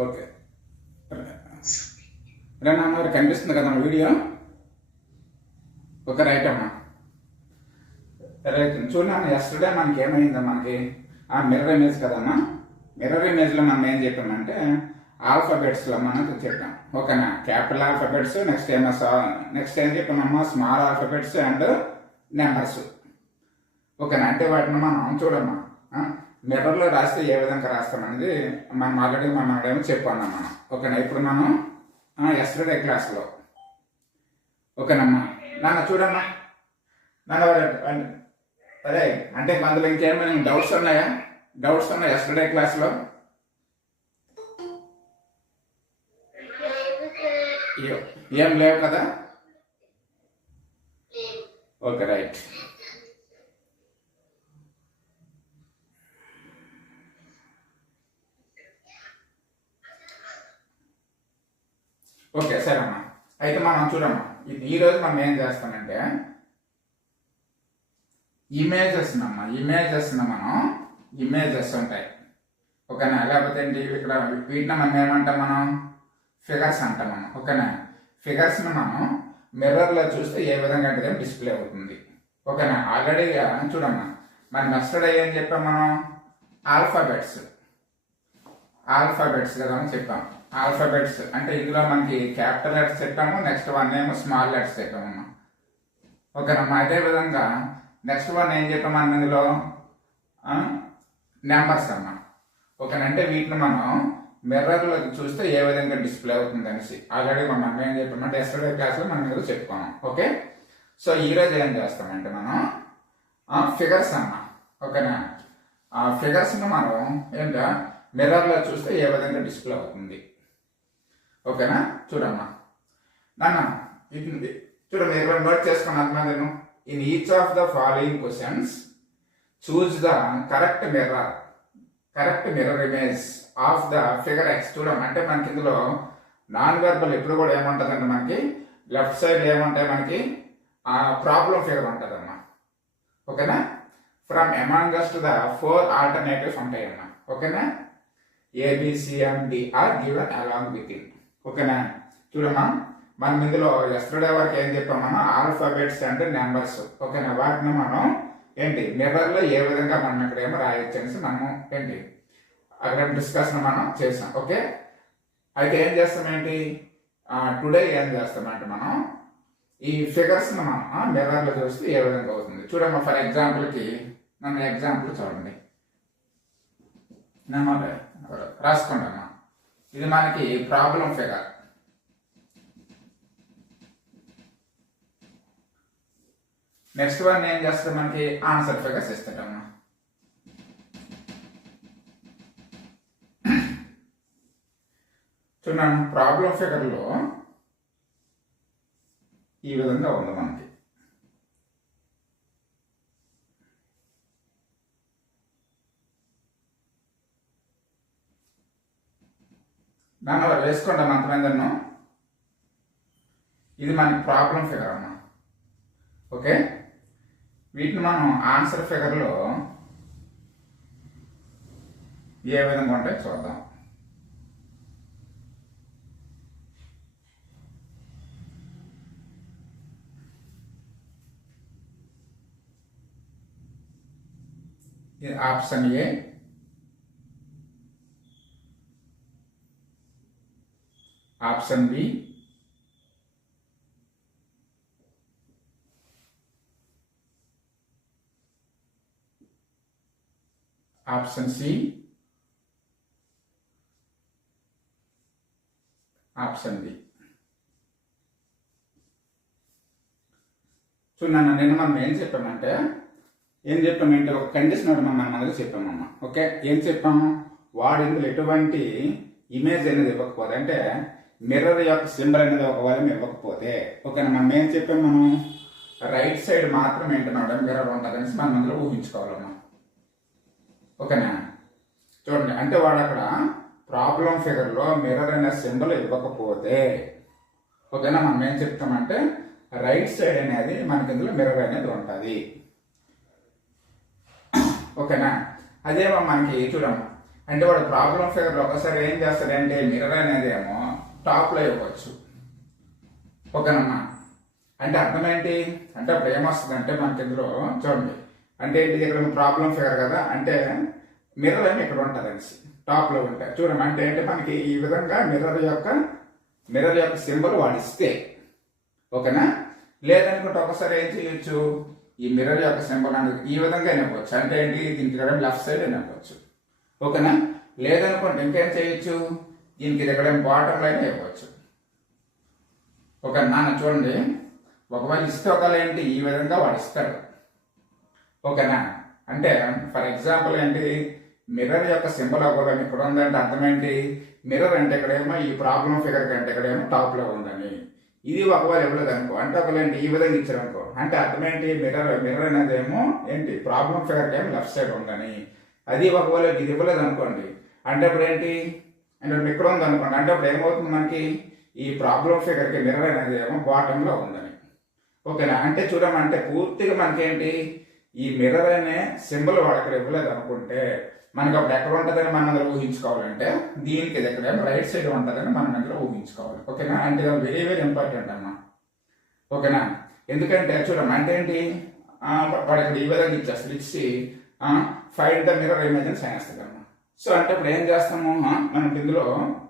Okay రేనా మరి కనిపిస్తుంది కదా వీడియో. ఓకే రైట్ అమ్మా. రైట్ చూడన్నా, ఎస్టర్డే మనకి ఏమైందో మనకి మిర్రర్ ఇమేజ్ కదమ్మా. మిర్రర్ ఇమేజ్లో మనం ఏం చెప్పామంటే ఆల్ఫాబెట్స్లో మనం చెప్పాం. ఓకేనా, క్యాపిటల్ ఆల్ఫాబెట్స్, నెక్స్ట్ ఏం చెప్పామమ్మా స్మాల్ ఆల్ఫాబెట్స్ అండ్ నెంబర్స్. ఓకేనా, అంటే వాటిని మనం చూడమ్మా మిర్రర్లో రాస్తే ఏ విధంగా రాస్తామనేది మనం ఆల్రెడీ మనం ఏమో చెప్పాను మనం. ఓకేనా, ఇప్పుడు మనం ఎస్టర్డే క్లాస్లో. ఓకేనమ్మా నాన్న చూడమ్మా నాన్న. అదే అంటే అందులో ఇంకేమైనా డౌట్స్ ఉన్నాయా? ఎస్టర్డే క్లాస్లో ఏం లేవు కదా? Okay right. ఓకే సరే అమ్మా. అయితే మనం చూడమ్మా, ఈరోజు మనం ఏం చేస్తామంటే ఇమేజెస్ మనం ఇమేజెస్ ఉంటాయి. ఓకేనా, లేకపోతే ఏంటి ఇక్కడ వీటిని మనం ఏమంటాం, మనం ఫిగర్స్ అంటాం మనం. ఓకేనా, ఫిగర్స్ని మనం మిర్రర్లో చూస్తే ఏ విధంగా అంటే డిస్ప్లే అవుతుంది. ఓకేనా, ఆల్రెడీ చూడమ్మా మనం నెక్స్ట్ ఏం చెప్పాం, మనం ఆల్ఫాబెట్స్ కదా అని చెప్పాం. ఆల్ఫాబెట్స్ అంటే ఇందులో మనకి క్యాపిటల్ లెటర్స్ చెప్పాము, నెక్స్ట్ వన్ ఏమో స్మాల్ లెటర్స్ చెప్పామమ్మా. ఓకేనమ్మా, అదే విధంగా నెక్స్ట్ వన్ ఏం చెప్పాము మనం ఇందులో నెంబర్స్ అమ్మా. ఓకేనా, అంటే వీటిని మనం మిర్రర్లో చూస్తే ఏ విధంగా డిస్ప్లే అవుతుంది అనేసి ఆల్రెడీ మనం ఏం చెప్పామంటే ఎస్టర్డే క్లాస్లో మనం మీద చెప్పుకున్నాం. ఓకే, సో ఈరోజు ఏం చేస్తామంటే మనం ఫిగర్స్ అమ్మా. ఓకేనా, ఫిగర్స్ని మనం ఏంటో మిర్రర్లో చూస్తే ఏ విధంగా డిస్ప్లే అవుతుంది. ఓకేనా, చూడమ్మా నాన్న ఇది చూడమ్మా, ఇక్కడ నోట్ చేసుకున్నాను నేను. In each of the following questions choose the correct mirror image of the figure X. చూడమ్మా, అంటే మనకి ఇందులో నాన్ వెర్బల్ ఎప్పుడు కూడా ఏముంటుందంటే మనకి లెఫ్ట్ సైడ్ ఏముంటాయి, మనకి ప్రాబ్లం ఫిగర్ ఉంటుందమ్మా. ఓకేనా, ఫ్రమ్ అమాంగస్ట్ ద 4 ఆల్టర్నేటివ్స్ ఉంటాయమ్మా. ఓకేనా, A B C and D are given along with in. ఓకేనా, చూడమ్మా మనం ఇందులో ఎస్టర్డే వరకు ఏం చెప్పామన్నా ఆల్ఫాబెట్స్ అండ్ నెంబర్స్. ఓకేనా, వాటిని మనం ఏంటి మిర్రర్లో ఏ విధంగా మనం ఇక్కడ ఏమో రాయొచ్చు అనేసి మనము ఏంటి అక్కడ డిస్కషన్ మనం చేసాం. ఓకే, అయితే ఏం చేస్తామేంటి టుడే ఏం చేస్తామంటే మనం ఈ ఫిగర్స్ని మనం మిర్రర్లో చూస్తే ఏ విధంగా అవుతుంది. చూడమ్మా, ఫర్ ఎగ్జాంపుల్కి నన్ను ఎగ్జాంపుల్ చూడండి, నన్ను రాసుకోండి అమ్మా. ఇది మనకి ప్రాబ్లం ఫిగర్. నెక్స్ట్ వన్ ఏం చేస్తే మనకి ఆన్సర్ ఫిగర్స్ ఇస్తాడమ్మా. చూడండి, ప్రాబ్లం ఫిగర్లో ఈ విధంగా ఉంది మనకి. దాన్ని వారు వేసుకుంటాం అంతమందరిను. ఇది మనకి ప్రాబ్లం ఫిగర్ అమ్మా. ఓకే, వీటిని మనం ఆన్సర్ ఫిగర్లో ఏ విధంగా ఉంటాయో చూద్దాం. ఇది option A, option B, option C, option D. చూడన్నా, నిన్న మనం ఏం చెప్పామంటే ఒక కండిషన్ ఒకటి మనం మనకు చెప్పామమ్మా. ఓకే, ఏం చెప్పాము, వాడు ఇందులో ఎటువంటి ఇమేజ్ అనేది ఇవ్వకపోతే, అంటే మిర్రర్ యొక్క సింబల్ అనేది ఒకవేళ ఇవ్వకపోతే, ఓకేనా మనం ఏం చెప్పాము, మనం రైట్ సైడ్ మాత్రం ఏంటన్నా మిర్రర్ ఉంటుంది అనేసి మనం అందులో ఊహించుకోవాలమ్మా. ఓకేనా, చూడండి, అంటే వాడు అక్కడ ప్రాబ్లం ఫిగర్లో మిర్రర్ అనే సింబల్ ఇవ్వకపోతే, ఓకేనా మనం ఏం చెప్తామంటే రైట్ సైడ్ అనేది మనకి ఇందులో మిర్రర్ అనేది ఉంటుంది. ఓకేనా, అదేమో మనకి చూడమ్మా అంటే వాడు ప్రాబ్లం ఫిగర్లో ఒకసారి ఏం చేస్తాడంటే మిర్రర్ అనేది ఏమో టాప్లో ఇవ్వచ్చు. ఓకేనమ్మా. అంటే అర్థం ఏంటి అంటే అప్పుడు ఏమొస్తుంది అంటే మనకి ఇందులో చూడండి అంటే ఏంటి ఇక్కడ ప్రాబ్లం ఫిగర్ కదా అంటే మిర్రర్ ఏమి ఇక్కడ ఉంటుంది అనేసి టాప్లో ఉంటాయి చూడండి. అంటే ఏంటి మనకి ఈ విధంగా మిర్రర్ యొక్క సింబల్ వాడు ఇస్తే ఓకేనా. లేదనుకుంటే ఒకసారి ఏం చేయొచ్చు ఈ మిర్రర్ యొక్క సింబల్ అనేది ఈ విధంగా అయినవచ్చు అంటే ఏంటి దీనికి ఇక్కడ లెఫ్ట్ సైడ్ అయినవచ్చు. ఓకేనా. లేదనుకుంటే ఇంకేం చేయొచ్చు దీనికి ఇక్కడ బాటమ్ లైన్ అయిపోవచ్చు. ఓకే నాన్న చూడండి ఒకవేళ ఇస్తే ఒకవేళ ఏంటి ఈ విధంగా వాడు ఇస్తాడు. ఓకేనా. అంటే ఫర్ ఎగ్జాంపుల్ ఏంటి మిర్రర్ యొక్క సింబల్ అవ్వడం ఇక్కడ ఉందంటే అర్థం ఏంటి మిర్రర్ అంటే ఇక్కడేమో ఈ ప్రాబ్లం ఫిగర్ కంటే ఇక్కడేమో టాప్లో ఉందని. ఇది ఒకవేళ ఇవ్వలేదు అనుకో అంటే ఒకవేళ ఏంటి ఈ విధంగా ఇచ్చారనుకో అంటే అర్థం ఏంటి మిర్రర్ అనేది ఏమో ఏంటి ప్రాబ్లం ఫిగర్ ఏమో లెఫ్ట్ సైడ్ ఉందని. అది ఒకవేళ ఇది ఇవ్వలేదు అనుకోండి అంటే ఇప్పుడు ఏంటి అంటే ఇక్కడ ఉంది అనుకోండి అంటే అప్పుడు ఏమవుతుంది మనకి ఈ ప్రాబ్లం ఫిగర్కి మిర్రర్ అనేది ఏమో బాటంలో ఉందని. ఓకేనా. అంటే చూడమంటే పూర్తిగా మనకేంటి ఈ మిర్రర్ అనే సింబల్ వాడు అక్కడ ఇవ్వలేదు అనుకుంటే మనకి అప్పుడు ఎక్కడ ఉంటుందని మనం అందులో ఊహించుకోవాలంటే దీనికి దగ్గర రైట్ సైడ్ ఉంటుందని మనం అందులో ఊహించుకోవాలి. ఓకేనా. అంటే వెరీ వెరీ ఇంపార్టెంట్ అమ్మా. ఓకేనా. ఎందుకంటే చూడమ్మా అంటే ఏంటి వాడు ఇక్కడ ఈ విధంగా ఇచ్చేస్తారు ఇచ్చి ఫైండ్ ద మిర్రర్ ఇమేజ్ అని సైన్ అమ్మా. సో అంటే ఇప్పుడు ఏం చేస్తాము మనకి ఇందులో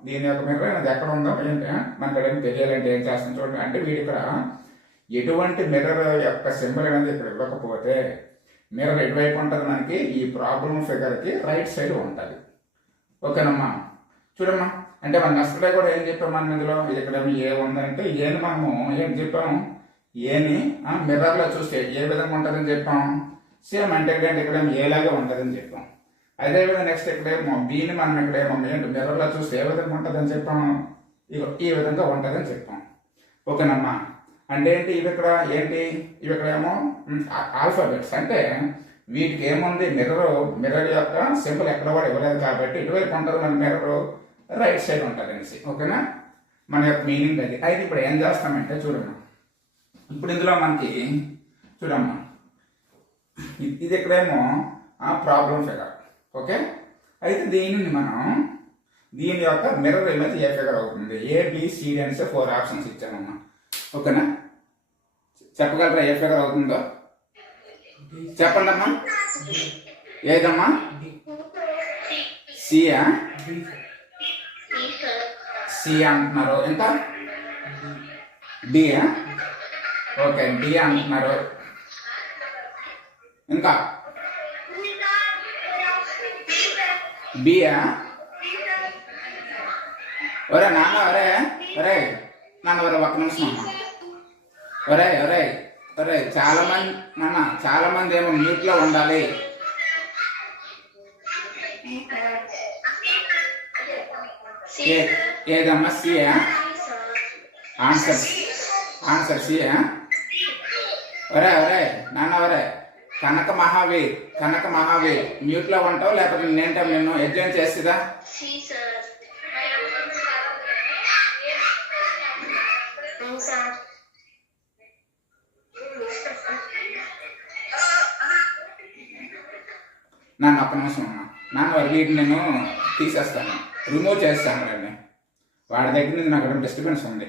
దీని యొక్క మిర్రర్ అనేది ఎక్కడ ఉందో ఏంటి మనకి అక్కడ తెలియాలంటే ఏం చేస్తాం చూడండి. అంటే వీడు ఇక్కడ ఎటువంటి మిర్రర్ యొక్క సింబల్ అనేది ఇక్కడ ఇవ్వకపోతే మిర్రర్ ఎటువైపు ఉంటుంది మనకి ఈ ప్రాబ్లం ఫిగర్కి రైట్ సైడ్ ఉంటుంది. ఓకేనమ్మా. చూడమ్మా అంటే మన నెక్స్ట్ కూడా ఏం చెప్పాము మనం ఇందులో ఇక్కడ ఏ ఉందంటే ఏని మనము ఏం చెప్పాము ఏని మిర్రర్లో చూస్తే ఏ విధంగా ఉంటుందని చెప్పాము. సేమ్ అంటే ఇక్కడ ఏలాగే ఉంటుందని చెప్పాం. అదేవిధంగా నెక్స్ట్ ఇక్కడేమో బీని మనం ఇక్కడేమో ఏంటి మిర్రర్లో చూస్తే ఏ విధంగా ఉంటుందని చెప్పాము ఈ విధంగా ఉంటుందని చెప్పాం. ఓకేనమ్మా. అంటే ఏంటి ఇవి ఇక్కడ ఏమో ఆల్ఫాబెట్స్ అంటే వీటికి ఏముంది మిర్రర్ యొక్క సింబల్ ఎక్కడ కూడా ఇవ్వలేదు కాబట్టి ఇటువైపు ఉంటుంది మన మిర్రర్ రైట్ సైడ్ ఉంటుంది అనేసి. ఓకేనా. మన యొక్క మీనింగ్ అది. అయితే ఇప్పుడు ఏం చేస్తామంటే చూడమ్మా ఇప్పుడు ఇందులో మనకి చూడమ్మా ఇది ఇక్కడేమో ప్రాబ్లం ఫిగర్. ఓకే. అయితే దీని యొక్క మిర్రర్ ఇమేజ్ ఏ ఫిగర్ అవుతుంది ABCD అనేసి 4 ఆప్షన్స్ ఇచ్చామమ్మా. ఓకేనా. చెప్పగలరా ఏ ఫిగర్ అవుతుందో చెప్పండి అమ్మా. ఏదమ్మా సియా సి అంటున్నారు ఇంకా డియా ఓకే డి అంటున్నారు ఇంకా బియా ఒరే నాన్న ఒరే నాన్న ఒక్క నిమిషం అమ్మా. ఒరే చాలా మంది ఏమో మ్యూట్ లో ఉండాలి. ఏదమ్మా సియా ఆన్సర్ సియా. ఒరే నాన్న కనక మహావీర్ మ్యూట్ లో ఉంటావు లేకపోతే నేంటో నేను ఎగ్జామ్ చేస్తుందా. నన్ను ఒక్క నిమిషం అమ్మా. నాన్న వీటిని నేను తీసేస్తాను రిమూవ్ చేస్తాను రండి. వాడి దగ్గర నుంచి నాకు డిస్టర్బెన్స్ ఉంది.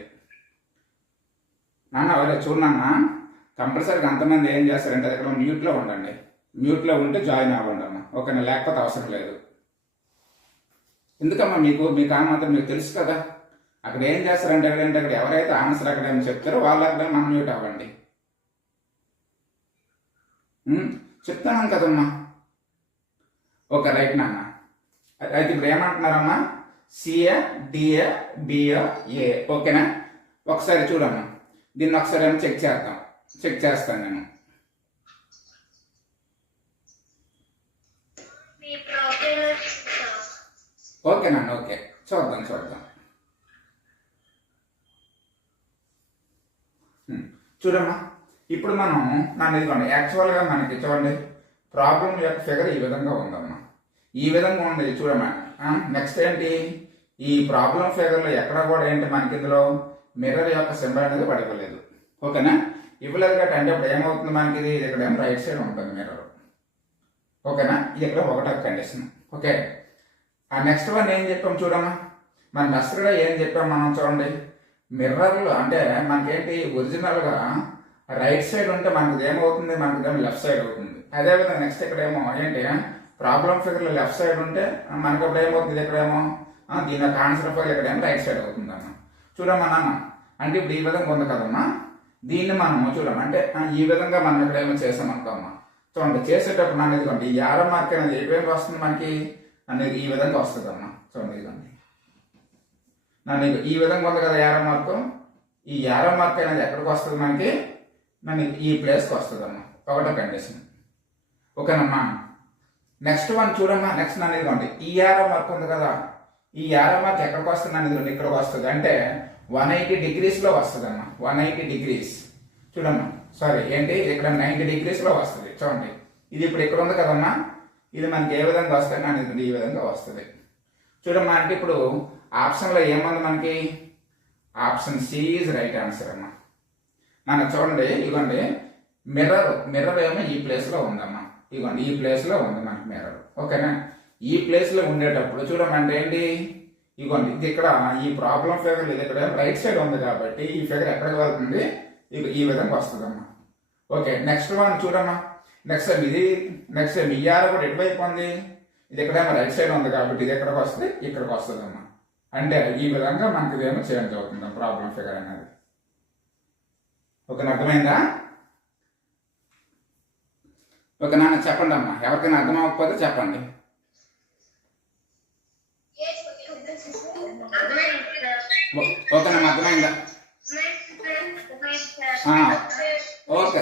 నాన్న చూడన్నా కంపల్సరీగా అంతమంది ఏం చేస్తారంటే దగ్గర మ్యూట్లో ఉండండి. మ్యూట్లో ఉంటే జాయిన్ అవ్వండి అమ్మా. ఓకేనా. లేకపోతే అవసరం లేదు. ఎందుకమ్మా మీకు మాత్రం మీకు తెలుసు కదా అక్కడ ఏం చేస్తారంటే అక్కడ ఎవరైతే ఆన్సర్ అక్కడ ఏమి చెప్తారో వాళ్ళు అక్కడ మనం మ్యూట్ అవ్వండి. చెప్తాను కదమ్మా. ఓకే రైట్ నాన్న. అయితే ఇప్పుడు ఏమంటున్నారమ్మా సిఏ డిఏ బిఏ ఏ. ఓకేనా. ఒకసారి చూడమ్మా దీన్ని ఒకసారి ఏమో చెక్ చేస్తాను నేను. ఓకే నాన్న. ఓకే చూద్దాం. చూడమ్మా ఇప్పుడు మనం నన్ను ఇదిగోండి యాక్చువల్గా మనకి చూడండి ప్రాబ్లం యొక్క ఫిగర్ ఈ విధంగా ఉందమ్మా. ఈ విధంగా ఉండేది చూడమ్మా. నెక్స్ట్ ఏంటి ఈ ప్రాబ్లం ఫిగర్లో ఎక్కడ కూడా ఏంటి మనకి ఇందులో మిర్రర్ యొక్క సింబల్ అనేది పడిపోలేదు. ఓకేనా. ఇవ్వలేదు కాబట్టి అంటే ఇప్పుడు ఏమవుతుంది మనకి ఇది ఇక్కడ రైట్ సైడ్ ఉంటుంది మిర్రర్. ఓకేనా. ఇది ఇక్కడ ఒకటో కండిషన్. ఓకే. ఆ నెక్స్ట్ వన్ ఏం చెప్పాం చూడమ్మా, మన నెక్స్ట్గా ఏం చెప్పాం మనం చూడండి. మిర్రర్లు అంటే మనకేంటి ఒరిజినల్గా రైట్ సైడ్ ఉంటే మనకి ఏమవుతుంది, మనకి లెఫ్ట్ సైడ్ అవుతుంది. అదేవిధంగా నెక్స్ట్ ఇక్కడేమో ఏంటి ప్రాబ్లం ఫిగర్లో లెఫ్ట్ సైడ్ ఉంటే మనకి అప్పుడు ఏమవుతుంది, ఇక్కడేమో దీని యొక్క ఆన్సర్ ఫైల్ ఇక్కడేమో రైట్ సైడ్ అవుతుందమ్మా. చూడమ్మా నాన్న, అంటే ఇప్పుడు ఈ విధంగా ఉంది కదమ్మా, దీన్ని మనము చూడమ్మా అంటే ఈ విధంగా మనం ఇక్కడేమో చేసామనుకోమ్మా. చూడండి చేసేటప్పుడు నన్ను ఇదిగోండి ఈ యారో మార్క్ అనేది ఏ విధంగా వస్తుంది మనకి అనేది ఈ విధంగా వస్తుందమ్మా. చూడండి ఇదిగోండి నన్ను ఈ విధంగా ఉంది కదా యారో మార్కు, ఈ యారో మార్క్ అనేది ఎక్కడికి వస్తుంది మనకి, నన్ను ఈ ప్లేస్కి వస్తుందమ్మా. ఒకటో కండిషన్. ఓకేనమ్మా. నెక్స్ట్ వన్ చూడమ్మా, నెక్స్ట్ నన్ను ఇదిగోండి ఈ యారో మార్క్ ఉంది కదా, ఈ యారో మార్క్ ఎక్కడికి వస్తుంది నన్ను ఇదిగోండి ఇక్కడికి వస్తుంది. అంటే 180 degreesలో వస్తుందమ్మా. 180 degrees చూడమ్మా, సారీ ఏంటి ఇక్కడ 90 degreesలో వస్తుంది. చూడండి ఇది ఇప్పుడు ఇక్కడ ఉంది కదమ్మా, ఇది మనకి ఏ విధంగా వస్తుంది నన్ను ఈ విధంగా వస్తుంది. చూడమ్మా, అంటే ఇప్పుడు ఆప్షన్లో ఏముంది మనకి, option C is right answer అమ్మా. నన్ను చూడండి ఇవ్వండి మిర్రర్ ఏమో ఈ ప్లేస్లో ఉందమ్మా. ఇవ్వండి ఈ ప్లేస్లో ఉంది మనకి మిర్రర్. ఓకేనా, ఈ ప్లేస్లో ఉండేటప్పుడు చూడమంటే ఏంటి, ఇవ్వండి ఇది ఇక్కడ ఈ ప్రాబ్లం ఫిగర్ ఇది ఇక్కడ రైట్ సైడ్ ఉంది కాబట్టి ఈ ఫిగర్ ఎక్కడికి వెళ్తుంది, ఈ విధంగా వస్తుందమ్మా. ఓకే, నెక్స్ట్ వన్ చూడమ్మా, నెక్స్ట్ టైం ఇది నెక్స్ట్ టైం ఈ ఆర్ కూడా ఎటువైపు ఉంది, ఇది ఎక్కడేమో రైట్ సైడ్ ఉంది కాబట్టి ఇది ఎక్కడికి వస్తుంది, ఇక్కడికి వస్తుందమ్మా. అంటే ఈ విధంగా మనకి ఇదేమో చేంజ్ అవుతుంది ప్రాబ్లం ఫిగర్ అనేది. ఓకే, అర్థమైందా? ఓకే నాన్న చెప్పండి అమ్మా, ఎవరికైనా అర్థం అవ్వకపోతే చెప్పండి. ఓకేనమ్మా, అర్థమైందా? ఓకే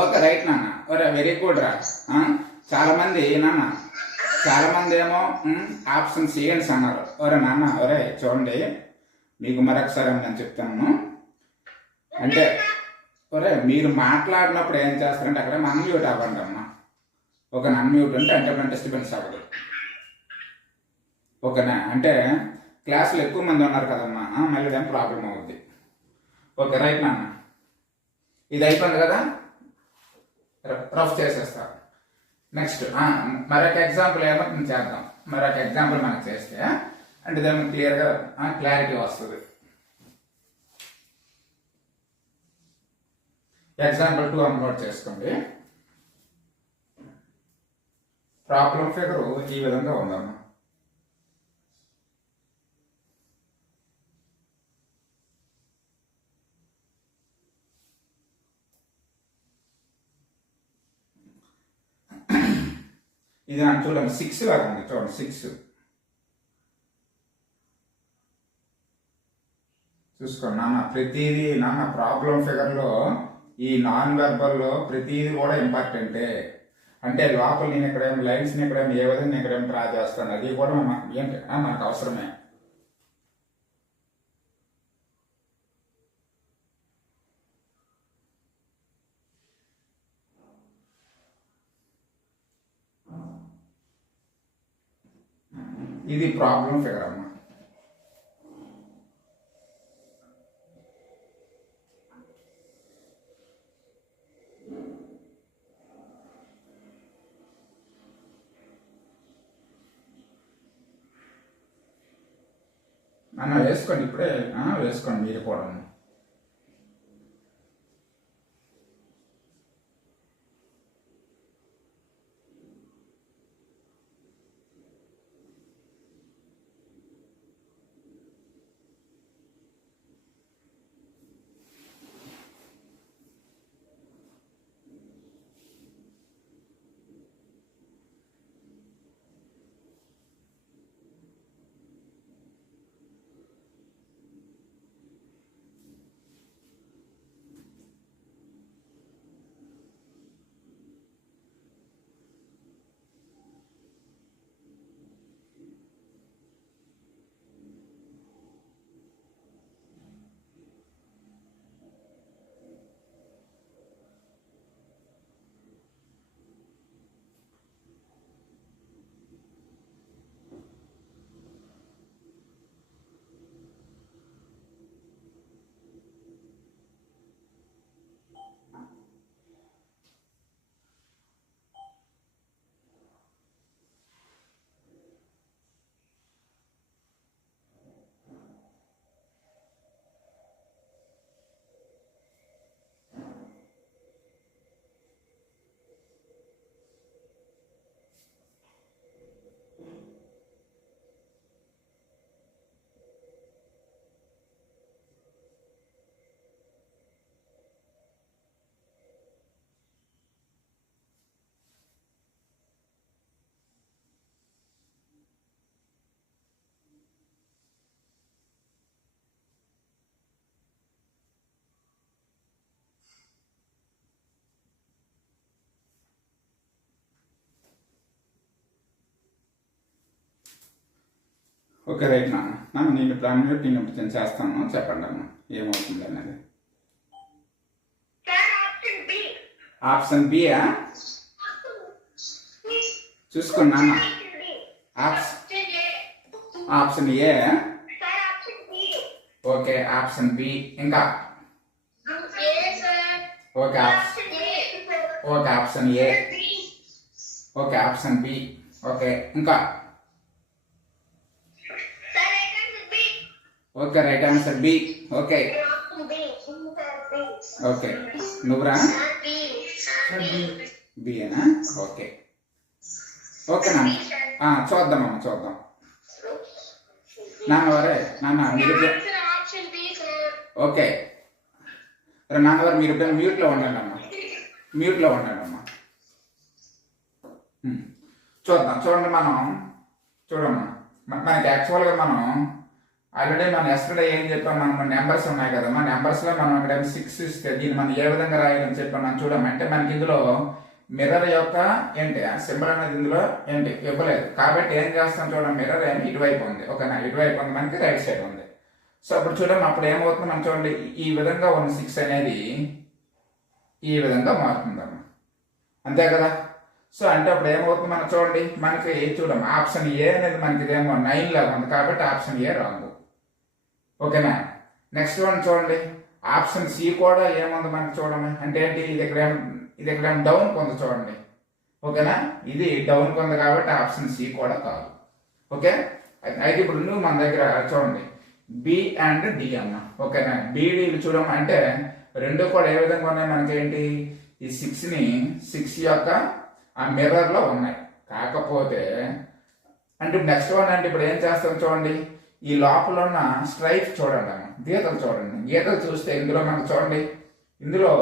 ఓకే రైట్ నాన్న, ఒరే వెరీ గుడ్ రా. చాలా మంది ఏమో ఆప్షన్ సిఎన్స్ అన్నారు. ఒరే నాన్న, ఒరే చూడండి మీకు మరొకసారి నేను చెప్తాను. అంటే ఒరే మీరు మాట్లాడినప్పుడు ఏం చేస్తారంటే అక్కడ అన్మ్యూట్ అవ్వండి అమ్మా. ఒక అన్మ్యూట్ అంటే డిస్టర్బెన్స్ అవ్వదు. ఓకేనా, అంటే క్లాసులో ఎక్కువ మంది ఉన్నారు కదమ్మా, మళ్ళీ ఏం ప్రాబ్లం అవుద్ది. ఓకే రైట్ నాన్న, ఇది అయిపోయింది కదా, రఫ్ చేసేస్తా. నెక్స్ట్ మరొక ఎగ్జాంపుల్ ఏమో చేద్దాం. మరొక ఎగ్జాంపుల్ మనకు చేస్తే అంటే దాన్ని క్లియర్గా క్లారిటీ వస్తుంది. ఎగ్జాంపుల్ 2 నోట్ చేసుకోండి. ప్రాబ్లం ఫిగర్ ఈ విధంగా ఉందమ్మా. ఇది నాకు చూడండి 6 లాగా ఉంది. చూడండి 6 చూసుకోండి నాన్న. ప్రతిదీ నాన్న ప్రాబ్లం ఫిగర్లో ఈ నాన్ వెర్బల్లో ప్రతిదీ కూడా ఇంపార్టెంటే. అంటే లోపల నేను ఇక్కడేమో లైన్స్ని ఇక్కడేమో ఏ విధంగా ఇక్కడేమో డ్రా చేస్తాను, అది కూడా ఏంటి మనకు అవసరమే. ఇది ప్రాబ్లం ఫిగర్ అమ్మా. అన్న వేసుకోండి, ఇప్పుడే వేసుకోండి మీరు కూడా. ఓకే రైట్ నాన్న నేను ఇప్పుడు అన్మ్యూట్ నేను చేస్తాను, చెప్పండి అన్న ఏమవుతుంది అన్నది. ఆప్షన్ బియా చూసుకోండి నాన్న. Option A, okay option B, ఇంకా okay okay option A, okay option B, okay ఇంకా okay right answer B. Okay okay నువ్వురా బిఏనా? ఓకే ఓకే నాన్న చూద్దామమ్మా చూద్దాం. నాన్నవారే మీరు ఓకే నాన్నవారు మీరు మ్యూట్లో ఉండండి అమ్మా, మ్యూట్లో ఉండండి అమ్మా. చూద్దాం చూడండి చూడమ్మా మనకి యాక్చువల్గా మనం ఆల్రెడీ మనం ఎస్టర్డే ఏం చెప్పాం, మన నెంబర్స్ ఉన్నాయి కదా, మన నెంబర్స్లో మనం ఇక్కడ 6 ఇస్తే దీన్ని మనం ఏ విధంగా రాయాలని చెప్పాం మనం చూడము. అంటే మనకి ఇందులో మిర్రర్ యొక్క ఏంటి సింబల్ అనేది ఇందులో ఏంటి ఇవ్వలేదు, కాబట్టి ఏం చేస్తాం చూడండి, మిర్రర్ ఏమి ఇటువైపు ఉంది, ఓకేనా ఇటువైపు ఉంది, మనకి రైట్ సైడ్ ఉంది. సో అప్పుడు చూడండి అప్పుడు ఏమవుతుంది మనం చూడండి ఈ విధంగా ఉన్న 6 అనేది ఈ విధంగా మారుతుందమ్మా, అంతే కదా. సో అంటే అప్పుడు ఏమవుతుంది మనం చూడండి మనకి చూడము ఆప్షన్ ఏ అనేది మనకి ఇదేమో 9 లాగా ఉంది, కాబట్టి ఆప్షన్ ఏ రాంగ్, ఓకేనా. నెక్స్ట్ వన్ చూడండి ఆప్షన్ సి కూడా ఏముంది మనకి చూడండి, అంటే ఏంటి ఇది ఇక్కడ డౌన్ కొంది చూడండి, ఓకేనా ఇది డౌన్ కొంది కాబట్టి ఆప్షన్ సి కూడా కాదు, ఓకే. అయితే ఇప్పుడు నువ్వు మన దగ్గర చూడండి బి అండ్ డి అన్న, ఓకేనా. బిడీలు చూడము అంటే రెండు కూడా ఏ విధంగా ఉన్నాయి మనకి ఏంటి ఈ 6 యొక్క ఆ మిర్రర్లో ఉన్నాయి. కాకపోతే అంటే నెక్స్ట్ వన్ అంటే ఇప్పుడు ఏం చేస్తాం చూడండి ఈ లోపల ఉన్న స్ట్రైప్ చూడండి అమ్మ, గీతలు చూడండి, గీతలు చూస్తే ఇందులో మనకు చూడండి ఇందులో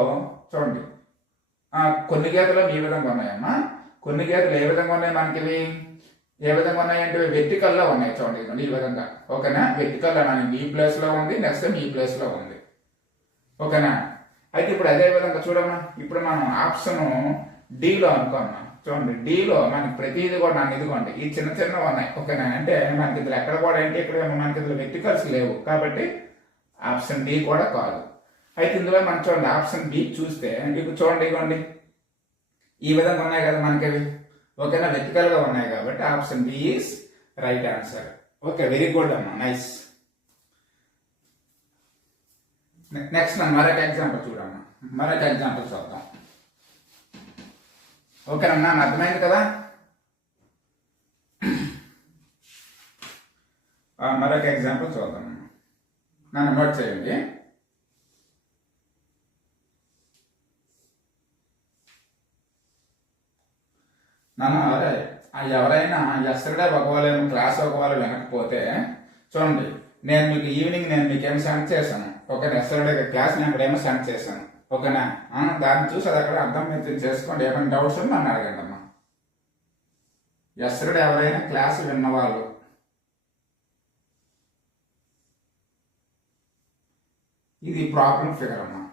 చూడండి కొన్ని గీతలు ఈ విధంగా ఉన్నాయమ్మా, కొన్ని గీతలు ఏ విధంగా ఉన్నాయి మనకి ఇవి ఏ విధంగా ఉన్నాయంటే వెర్టికల్లో ఉన్నాయి చూడండి ఈ విధంగా, ఓకేనా. వెర్టికల్ అని ఈ ప్లేస్లో ఉంది, నెక్స్ట్ టైం ఈ ప్లేస్లో ఉంది, ఓకేనా. అయితే ఇప్పుడు అదే విధంగా చూడమ్మా ఇప్పుడు మనం ఆప్షన్ డిలో అనుకోమ్మా చూడండి, డిలో మనకి ప్రతిదీ కూడా నన్ను ఇదిగోండి ఈ చిన్న ఉన్నాయి, ఓకేనా. అంటే మనకి ఇందులో ఎక్కడ కూడా ఏంటి ఇక్కడ మనకి ఇందులో వెర్టికల్స్ లేవు, కాబట్టి ఆప్షన్ డి కూడా కాదు. అయితే ఇందులో మనం చూడండి ఆప్షన్ బి చూస్తే ఇప్పుడు చూడండి ఇవ్వండి ఈ విధంగా ఉన్నాయి కదా మనకి అవి, ఓకేనా వెర్టికల్ గా ఉన్నాయి, కాబట్టి option B is right answer. Okay very good అమ్మా, నైస్. నెక్స్ట్ మరొక ఎగ్జాంపుల్ చూడమ్మా, మరొక ఎగ్జాంపుల్ చూద్దాం, ఓకేనన్నా అర్థమైంది కదా. మరొక ఎగ్జాంపుల్ చూద్దాం, నన్ను నోట్ చేయండి. ఎవరైనా ఎస్టర్డే ఒకవేళ క్లాస్ ఒకవేళ వినకపోతే చూడండి నేను మీకు ఈవినింగ్ మీకేమో సెండ్ చేశాను, ఓకేనా. ఎస్టర్డే క్లాస్ నేను అక్కడేమో సెండ్ చేశాను, ఓకేనా. దాన్ని చూసి అది అక్కడ అర్థం మీరు చేసుకోండి, ఏమైనా డౌట్స్ ఉంటే నన్ను అడగండి అమ్మా. ఎస్టర్డే ఎవరైనా క్లాస్ విన్నవాళ్ళు ఇది ప్రాబ్లం ఫిగర్ అమ్మా,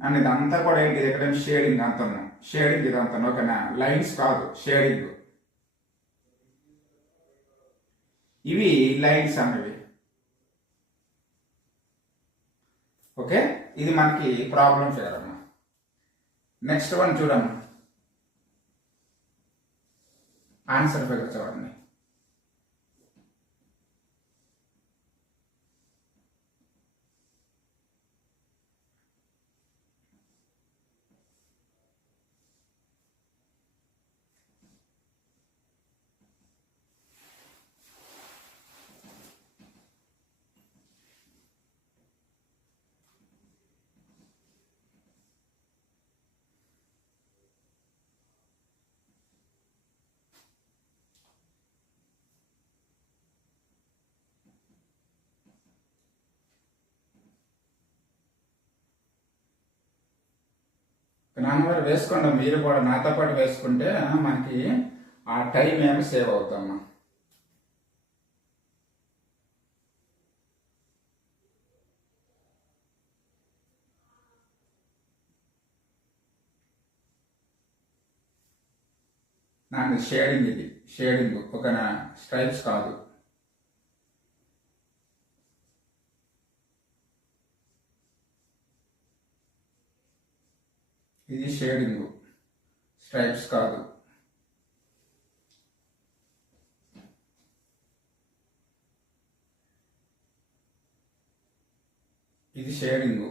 నన్ను ఇదంతా కూడా ఏంటి ఇక్కడ షేడింగ్ అంతను, షేడింగ్ ఇదంతా, ఓకేనా. లైన్స్ కాదు షేడింగ్, ఇవి లైన్స్ అన్నవి, ఓకే. ఇది మనకి ప్రాబ్లం ఫిగర్ అమ్మా. నెక్స్ట్ వన్ చూడమ్మా ఆన్సర్ ఫిగర్ చూడండి. నాన్నగారు వేసుకోండి మీరు కూడా నాతో పాటు వేసుకుంటే మనకి ఆ టైం ఏమి సేవ్ అవుతామా. నాకు షేడింగ్ ఇది షేడింగ్, ఒక స్ట్రైప్స్ కాదు. ఇది షేడింగ్, స్ట్రైప్స్ కాదు. ఇది షేడింగ్.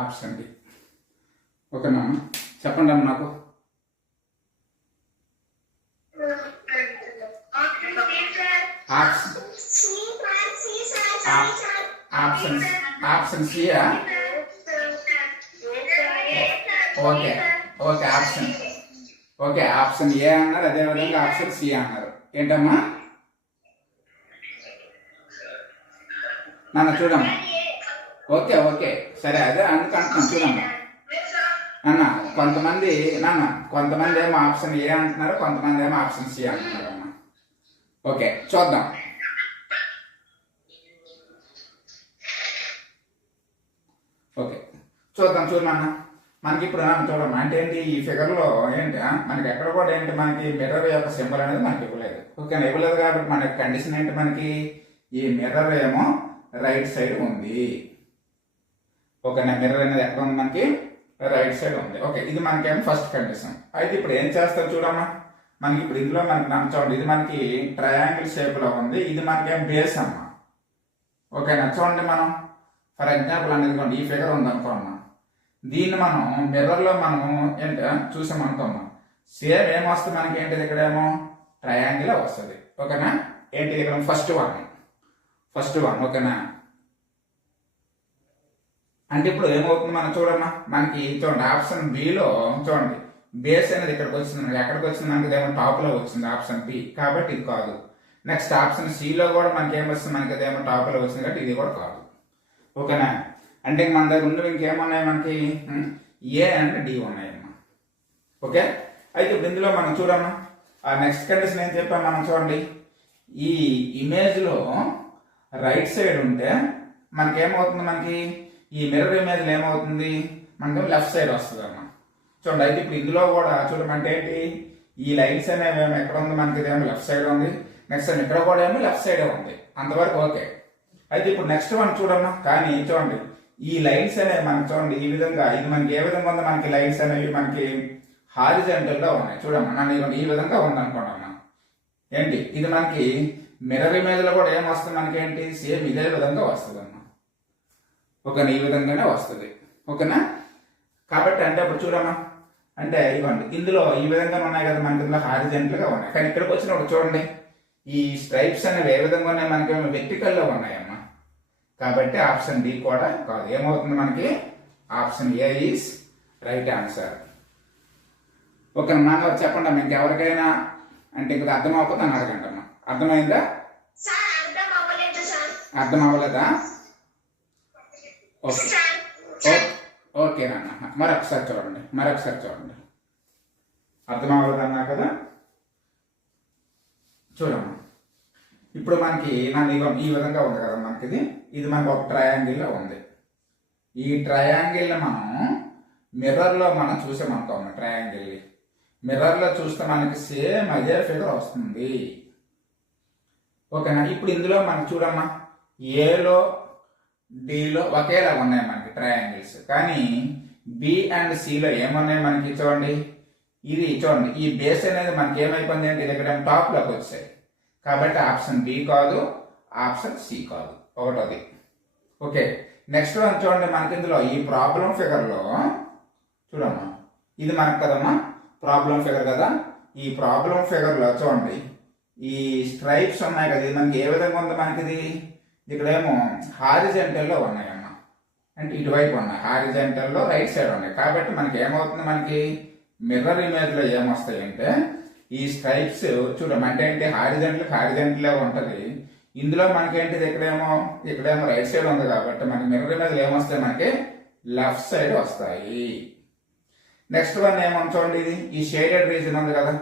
Option D. ఓకేనా, చెప్పండి అమ్మ నాకు. ఆప్షన్ సియా? ఓకే ఓకే, ఆప్షన్ ఏ అన్నారు, అదేవిధంగా ఆప్షన్ సి అన్నారు. ఏంటమ్మా నాన్న? చూడమ్మా. ఓకే ఓకే సరే, అదే అందుకంటున్నాను. చూడమ్మా నాన్న, కొంతమంది ఏమో ఆప్షన్ ఏ అంటున్నారు, కొంతమంది ఏమో ఆప్షన్ సి అంటున్నారు అమ్మా. ఓకే చూద్దాం. ఓకే చూడమన్న. మనకి ఇప్పుడు చూడమ్మా, అంటే ఏంటి ఈ ఫిగర్లో ఏంటి మనకి ఎక్కడ కూడా ఏంటి మనకి మిర్రర్ యొక్క సింబల్ అనేది మనకి ఇవ్వలేదు. ఓకేనా, ఇవ్వలేదు కాబట్టి మన కండిషన్ ఏంటి, మనకి ఈ మిర్రర్ ఏమో రైట్ సైడ్ ఉంది. ఓకేనా, మిర్రర్ అనేది ఎక్కడ ఉంది, మనకి రైట్ సైడ్ ఉంది. ఓకే, ఇది మనకేమో ఫస్ట్ కండిషన్. అయితే ఇప్పుడు ఏం చేస్తారు చూడమ్మా, మనకి ఇప్పుడు ఇందులో మనకి చూడండి, ఇది మనకి ట్రయాంగిల్ షేప్ లో ఉంది, ఇది మనకేం బేస్ అమ్మ. ఓకేనా, చూడండి మనం ఫర్ ఎగ్జాంపుల్ అనేది ఈ ఫిగర్ ఉంది అనుకోమ్మా, దీన్ని మనం మిర్రర్లో మనం ఏంటి చూసామనుకోమ్మా, సేమ్ ఏమొస్తుంది మనకి ఏంటిది, ఇక్కడేమో ట్రయాంగిల్ వస్తుంది. ఓకేనా, ఏంటి ఇక్కడ ఫస్ట్ వన్. ఓకేనా, అంటే ఇప్పుడు ఏమవుతుంది మనం చూడమ్మా, మనకి చూడండి ఆప్షన్ బిలో చూడండి బేస్ అనేది ఇక్కడికి వచ్చింది, మనకి ఎక్కడికి వచ్చింది, మనకి ఏమో టాప్ లో వచ్చింది ఆప్షన్ బి, కాబట్టి ఇది కాదు. నెక్స్ట్ ఆప్షన్ సిలో కూడా మనకి ఏమొస్తుంది, మనకి అదేమో టాప్ లో వచ్చింది కాబట్టి ఇది కూడా కాదు. ఓకేనా, అంటే మన దగ్గర ఉన్నవి ఇంకేమున్నాయి, మనకి ఏ అండ్ డి ఉన్నాయమ్మా. ఓకే, అయితే ఇప్పుడు ఇందులో మనం చూడమ్మా, ఆ నెక్స్ట్ కండిషన్ ఏం చెప్పాం మనం చూడండి, ఈ ఇమేజ్ లో రైట్ సైడ్ ఉంటే మనకేమవుతుంది, మనకి ఈ మిర్రర్ ఇమేజ్ లో ఏమవుతుంది, మనకి లెఫ్ట్ సైడ్ వస్తుంది అమ్మా. చూడండి, అయితే ఇప్పుడు ఇందులో కూడా చూడమంటే ఏంటి, ఈ లైన్స్ అనేవి ఏమో ఎక్కడ ఉంది, మనకి ఇదేమో లెఫ్ట్ సైడ్ ఉంది, నెక్స్ట్ ఇక్కడ కూడా ఏమో లెఫ్ట్ సైడే ఉంది, అంతవరకు ఓకే. అయితే ఇప్పుడు నెక్స్ట్ వన్ చూడమ్మా, కానీ చూడండి ఈ లైన్స్ అనేవి మనకి చూడండి ఈ విధంగా, ఇది మనకి ఏ విధంగా ఉంది, మనకి లైన్స్ అనేవి మనకి హారిజాంటల్ గా ఉన్నాయి. చూడమ్మా నన్ను ఈ విధంగా ఉంది అనుకోండి, ఏంటి ఇది మనకి మిర్రర్ ఇమేజ్ లో కూడా ఏమొస్తుంది, మనకి ఏంటి సేమ్ ఇదే విధంగా వస్తుంది అమ్మా. ఓకేనా, ఈ విధంగానే వస్తుంది. ఓకేనా, కాబట్టి అంటే అప్పుడు చూడమ్మా, అంటే ఇవ్వండి ఇందులో ఈ విధంగా ఉన్నాయి కదా, మనకి ఇందులో హారిజెంటల్ గా ఉన్నాయి, కానీ ఇక్కడికి వచ్చినప్పుడు చూడండి ఈ స్ట్రైప్స్ అనేవి ఏ విధంగా ఉన్నాయి, మనకి వెర్టికల్ లో ఉన్నాయమ్మా. కాబట్టి ఆప్షన్ డి కూడా కాదు. ఏమవుతుంది మనకి, option A is right answer. Okay నాన్న చెప్పండి అమ్మా, ఇంకెవరికైనా అంటే ఇంకా అర్థం అవ్వకపోతే అని అడగండి అమ్మా. అర్థమైందా? అర్థం అవ్వలేదా? ఓకే ఓకే నాన్న, మరొకసారి చూడండి. అర్థం అవ్వలేదన్నా కదా, చూడమ్మా. ఇప్పుడు మనకి ఈ విధంగా ఉంది కదా, మనకి ఇది మనకు ఒక ట్రయాంగిల్ లో ఉంది. ఈ ట్రయాంగిల్ మనం మిర్రర్ లో మనం చూసామనుకోమ్మా, ట్రయాంగిల్ మిర్రర్ లో చూస్తే మనకి సేమ్ అదే ఫిగర్ వస్తుంది. ఓకేనా, ఇప్పుడు ఇందులో మనకి చూడమ్మా ఏలో డిలో ఒకేలా ఉన్నాయి మనకి ట్రయాంగిల్స్, కానీ బి అండ్ సిలో ఏమున్నాయి మనకి చూడండి, ఇది చూడండి ఈ బేస్ అనేది మనకి ఏమైపోయింది అంటే ఇక్కడ టాప్ లోకి వచ్చాయి, కాబట్టి ఆప్షన్ బి కాదు, ఆప్షన్ సి కాదు, ఒకటోది. ఓకే, నెక్స్ట్ వన్ చూడండి, మనకి ఇందులో ఈ ప్రాబ్లం ఫిగర్ లో చూడమ్మా, ఇది మనకు కదమ్మా ప్రాబ్లం ఫిగర్ కదా, ఈ ప్రాబ్లం ఫిగర్ లో చూడండి ఈ స్ట్రైప్స్ ఉన్నాయి కదా, ఇది మనకి ఏ విధంగా ఉంది, మనకి ఇక్కడేమో హారిజెంటల్ లో ఉన్నాయమ్మా, అంటే ఇటువైపు ఉన్నాయి హారిజెంటల్ లో రైట్ సైడ్ ఉన్నాయి, కాబట్టి మనకి ఏమవుతుంది, మనకి మిర్రర్ ఇమేజ్ లో ఏమొస్తాయి అంటే ఈ స్ట్రైప్స్ చూడమ్మా, అంటే ఏంటి హారిజెంటల్ ఉంటది, ఇందులో మనకేంటిది ఇక్కడేమో రైట్ సైడ్ ఉంది, కాబట్టి మనకి మిర్రర్ ఇమేజ్ లో ఏమొస్తాయి, మనకి లెఫ్ట్ సైడ్ వస్తాయి. నెక్స్ట్ వన్ ఏమో చూడండి, ఇది ఈ షేడెడ్ రీజన్ ఉంది కదా,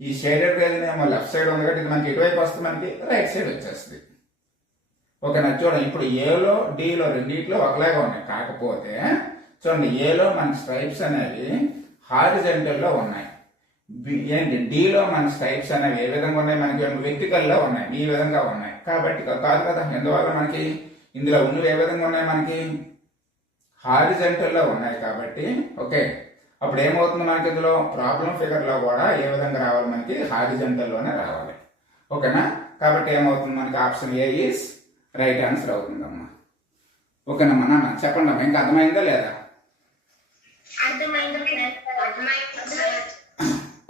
ఈ షేడెడ్ రీజన్ ఏమో లెఫ్ట్ సైడ్ ఉంది కాబట్టి ఇది మనకి ఇటువైపు వస్తుంది, మనకి రైట్ సైడ్ వచ్చేస్తుంది. ఓకేనా, చూడండి ఇప్పుడు ఏలో డిలో రెండింటిలో ఒకలాగా ఉన్నాయి, కాకపోతే చూడండి ఏలో మనకి స్ట్రైప్స్ అనేవి హారిజెంటల్లో ఉన్నాయి. ఏంటి డిలో మన స్ట్రైప్స్ అనేవి ఏ విధంగా ఉన్నాయి, మనకి వెర్టికల్లో ఉన్నాయి, ఈ విధంగా ఉన్నాయి. కాబట్టి కాదు కదా, ఎందువల్ల మనకి ఇందులో ఉన్నవి ఏ విధంగా ఉన్నాయి, మనకి హారిజెంటల్లో ఉన్నాయి. కాబట్టి ఓకే, అప్పుడు ఏమవుతుంది మనకి ఇందులో ప్రాబ్లం ఫిగర్లో కూడా ఏ విధంగా రావాలి, మనకి హారిజెంటల్లోనే రావాలి. ఓకేనా? కాబట్టి ఏమవుతుంది మనకి option A is right answer అవుతుందమ్మా. ఓకేనమ్మా నాన్న, చెప్పండి అమ్మా, ఇంకా అర్థమైందా లేదా?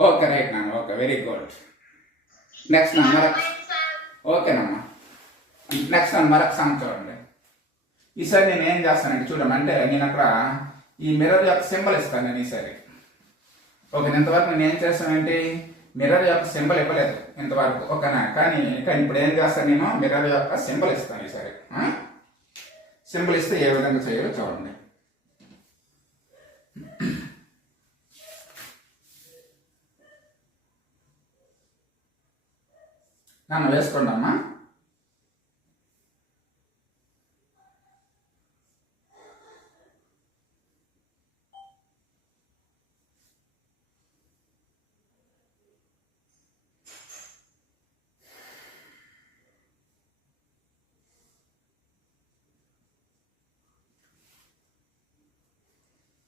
ఓకే రైట్ నాన్న, ఓకే వెరీ గుడ్. నెక్స్ట్ నాన్న ఓకేనమ్మా, నెక్స్ట్ నాన్న మరొక సాంగ్ చూడండి. ఈసారి నేను ఏం చేస్తానంటే చూడండి, అంటే నేను అక్కడ ఈ మిర్రర్ యొక్క సింబల్ ఇస్తాను నేను ఈసారి. ఓకే, ఇంతవరకు నేను ఏం చేస్తానంటే మిర్రర్ యొక్క సింబల్ ఇవ్వలేదు ఇంతవరకు. ఓకేనా? కానీ ఇప్పుడు ఏం చేస్తాను, నేను మిర్రర్ యొక్క సింబల్ ఇస్తాను ఈసారి. సింబల్ ఇస్తే ఏ విధంగా చేయాలో చూడండి. నన్ను వేసుకోండి అమ్మా.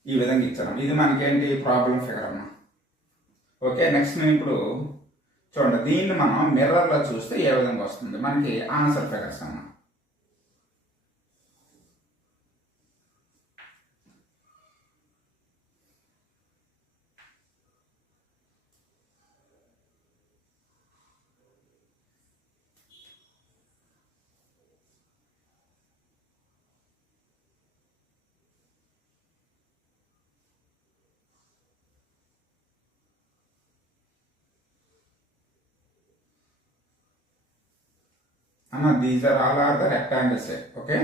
ఈ విధంగా ఇచ్చాను. ఇది మనకేంటి ప్రాబ్లం ఫిగర్ అమ్మా. ఓకే, నెక్స్ట్ నేను ఇప్పుడు చూడండి, దీన్ని మనం మిర్రర్లో చూస్తే ఏ విధంగా వస్తుంది, మనకి ఆన్సర్ ఫిగర్స్ అమ్మా. These are all are the rectangles. Okay.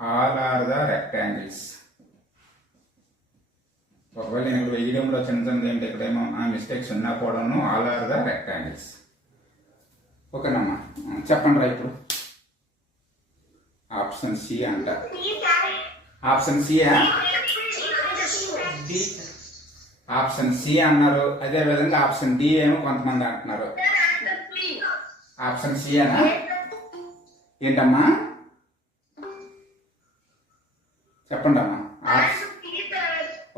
All are the rectangles. ఒకవేళ నేను ఇప్పుడు వేయడంలో చిన్న ఏంటి ఇక్కడేమో మిస్టేక్స్ ఉన్నా కూడాను ఆల్ ఆర్ ద రెక్టాంగిల్స్. ఓకేనమ్మా, చెప్పండి రా ఇప్పుడు. ఆప్షన్ సి అంట. ఆప్షన్ సి ఆప్షన్ సి అన్నారు. అదే విధంగా ఆప్షన్ డి ఏమో కొంతమంది అంటున్నారు. ఆప్షన్ సి అనా ఏంటమ్మా, చెప్పండి అమ్మా.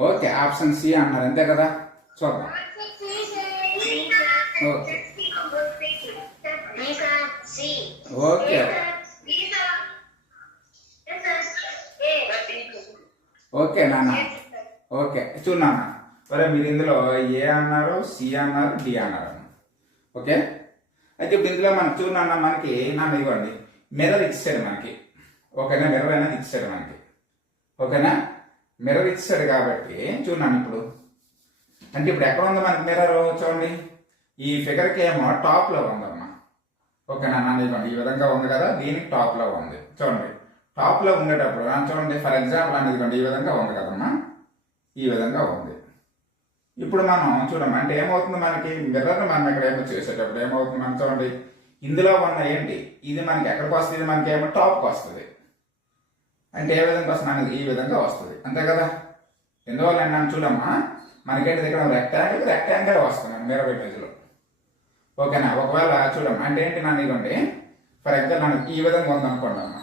ఓకే, ఆప్షన్ సి అన్నారు అంతే కదా, చూద్దాం. ఓకే ఓకే ఓకే నాన్న, ఓకే చూడన్నా. మరి మీరు ఇందులో ఏ అన్నారు, సి అన్నారు, డి అన్నారు. ఓకే, అయితే ఇప్పుడు ఇందులో మనకు చూడన్నా, మనకి నన్ను ఇవ్వండి మిర్రర్ ఇచ్చాడు మనకి. ఓకేనా, మిర్రర్ అనేది ఇచ్చాడు మనకి. ఓకేనా, మిర్రర్ ఇచ్చాడు కాబట్టి చూడన్నాను ఇప్పుడు. అంటే ఇప్పుడు ఎక్కడ ఉంది మనకి మిర్రర్ చూడండి, ఈ ఫిగర్కి ఏమో టాప్లో ఉందమ్మా. ఓకేనా, నన్ను ఇవ్వండి ఈ విధంగా ఉంది కదా, దీనికి టాప్లో ఉంది చూడండి. టాప్లో ఉండేటప్పుడు చూడండి, ఫర్ ఎగ్జాంపుల్ అనేది ఈ విధంగా ఉంది కదమ్మా, ఈ విధంగా ఉంది. ఇప్పుడు మనం చూడమ్మా, అంటే ఏమవుతుంది మనకి మిర్రర్ మనం ఇక్కడ ఏమో చేసేటప్పుడు ఏమవుతుంది మనం చూడండి, ఇందులో ఉన్న ఏంటి ఇది మనకి ఎక్కడికి వస్తుంది, ఇది మనకి ఏమో టాప్కి వస్తుంది. అంటే ఏ విధంగా వస్తుంది అనేది ఈ విధంగా వస్తుంది, అంతే కదా. ఎందువల్ల నన్ను చూడమ్మా, మనకేంటి ఇక్కడ రెక్టాంగిల్ వస్తుంది మిర్రర్ ఇమేజ్లో. ఓకేనా, ఒకవేళ చూడమ్మా, అంటే ఏంటి నన్ను ఇవ్వండి ఫర్ ఎగ్జాంపుల్ నన్ను ఈ విధంగా ఉంది అనుకోండి అమ్మా,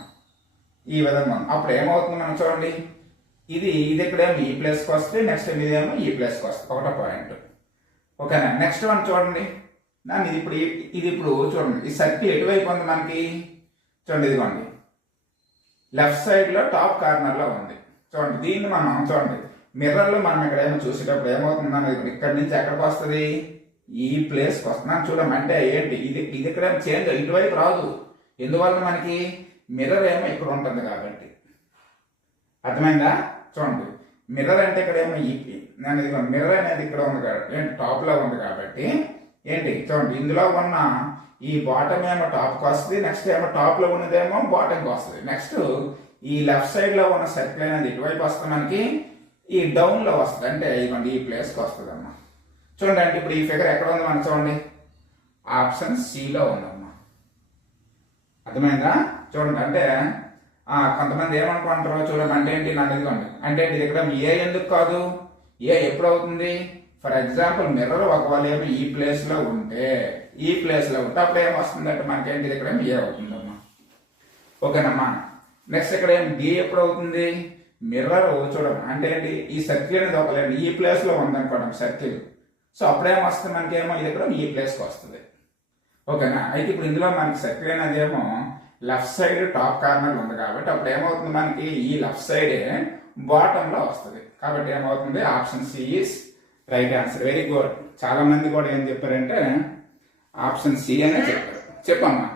ఈ విధంగా ఉంది. అప్పుడు ఏమవుతుంది మనం చూడండి, ఇది ఇక్కడేమో ఈ ప్లేస్కి వస్తే, నెక్స్ట్ ఇదేమో ఈ ప్లేస్కి వస్తుంది, ఒకటో పాయింట్. ఓకేనా, నెక్స్ట్ వన్ చూడండి నన్ను ఇది ఇప్పుడు చూడండి, ఈ సర్కిల్ ఎటువైపు ఉంది మనకి చూడండి, ఇదిగోండి లెఫ్ట్ సైడ్లో టాప్ కార్నర్లో ఉంది చూడండి. దీన్ని మనం చూడండి మిర్రర్లో మనం ఇక్కడ ఏమో చూసేటప్పుడు ఏమవుతుందని ఇక్కడ నుంచి ఎక్కడికి వస్తుంది, ఈ ప్లేస్కి వస్తుంది చూడడం. అంటే ఏంటి ఇది ఇక్కడ చేంజ్ ఇటువైపు రాదు, ఎందువల్ల మనకి మిర్రర్ ఏమో ఇక్కడ ఉంటుంది కాబట్టి. అర్థమైందా? చూడండి, మిర్రర్ అంటే ఇక్కడ ఏమో నేను ఇది మిర్రర్ అనేది ఇక్కడ ఉంది కాబట్టి ఏంటి టాప్లో ఉంది కాబట్టి ఏంటి చూడండి, ఇందులో ఉన్న ఈ బాటమ్ ఏమో టాప్కి వస్తుంది, నెక్స్ట్ ఏమో టాప్లో ఉన్నదేమో బాటమ్కి వస్తుంది. నెక్స్ట్ ఈ లెఫ్ట్ సైడ్లో ఉన్న సర్కిల్ అనేది ఇటువైపు వస్తుంది మనకి ఈ డౌన్లో వస్తుంది, అంటే ఇవ్వండి ఈ ప్లేస్కి వస్తుంది అమ్మా. చూడండి. అంటే ఇప్పుడు ఈ ఫిగర్ ఎక్కడ ఉంది మనం చూడండి, ఆప్షన్ సిలో ఉందమ్మా. అర్థమైందా? చూడండి. అంటే కొంతమంది ఏమనుకుంటారో చూడండి, అంటే ఏంటి నాకు ఇదిగోండి, అంటే ఇది ఇక్కడ ఏ ఎందుకు కాదు, ఏ ఎప్పుడు అవుతుంది? ఫర్ ఎగ్జాంపుల్ మిర్రర్ ఒకవేళ ఏమో ఈ ప్లేస్లో ఉంటే అప్పుడు ఏమొస్తుందంటే మనకేంటి ఇక్కడ ఏ అవుతుందమ్మా. ఓకేనమ్మా. నెక్స్ట్ ఇక్కడ ఏం డి ఎప్పుడు అవుతుంది? మిర్రర్ చూడండి, అంటే ఏంటి ఈ సర్కిల్ అనేది ఒకలేదు ఈ ప్లేస్లో ఉందనుకోండి సర్కిల్. సో అప్పుడేమొస్తుంది మనకేమో ఇది ఇక్కడ ఈ ప్లేస్కి వస్తుంది. ఓకేనా? అయితే ఇప్పుడు ఇందులో మనకి సర్కిల్ అనేది ఏమో లెఫ్ట్ సైడ్ టాప్ కార్నర్ ఉంది కాబట్టి అప్పుడు ఏమవుతుంది మనకి ఈ లెఫ్ట్ సైడే బాటంలో వస్తుంది. కాబట్టి ఏమవుతుంది, option C is right answer. Very good. చాలా మంది కూడా ఏం చెప్పారంటే ఆప్షన్ సి అనే చెప్పారు. చెప్పమ్మా.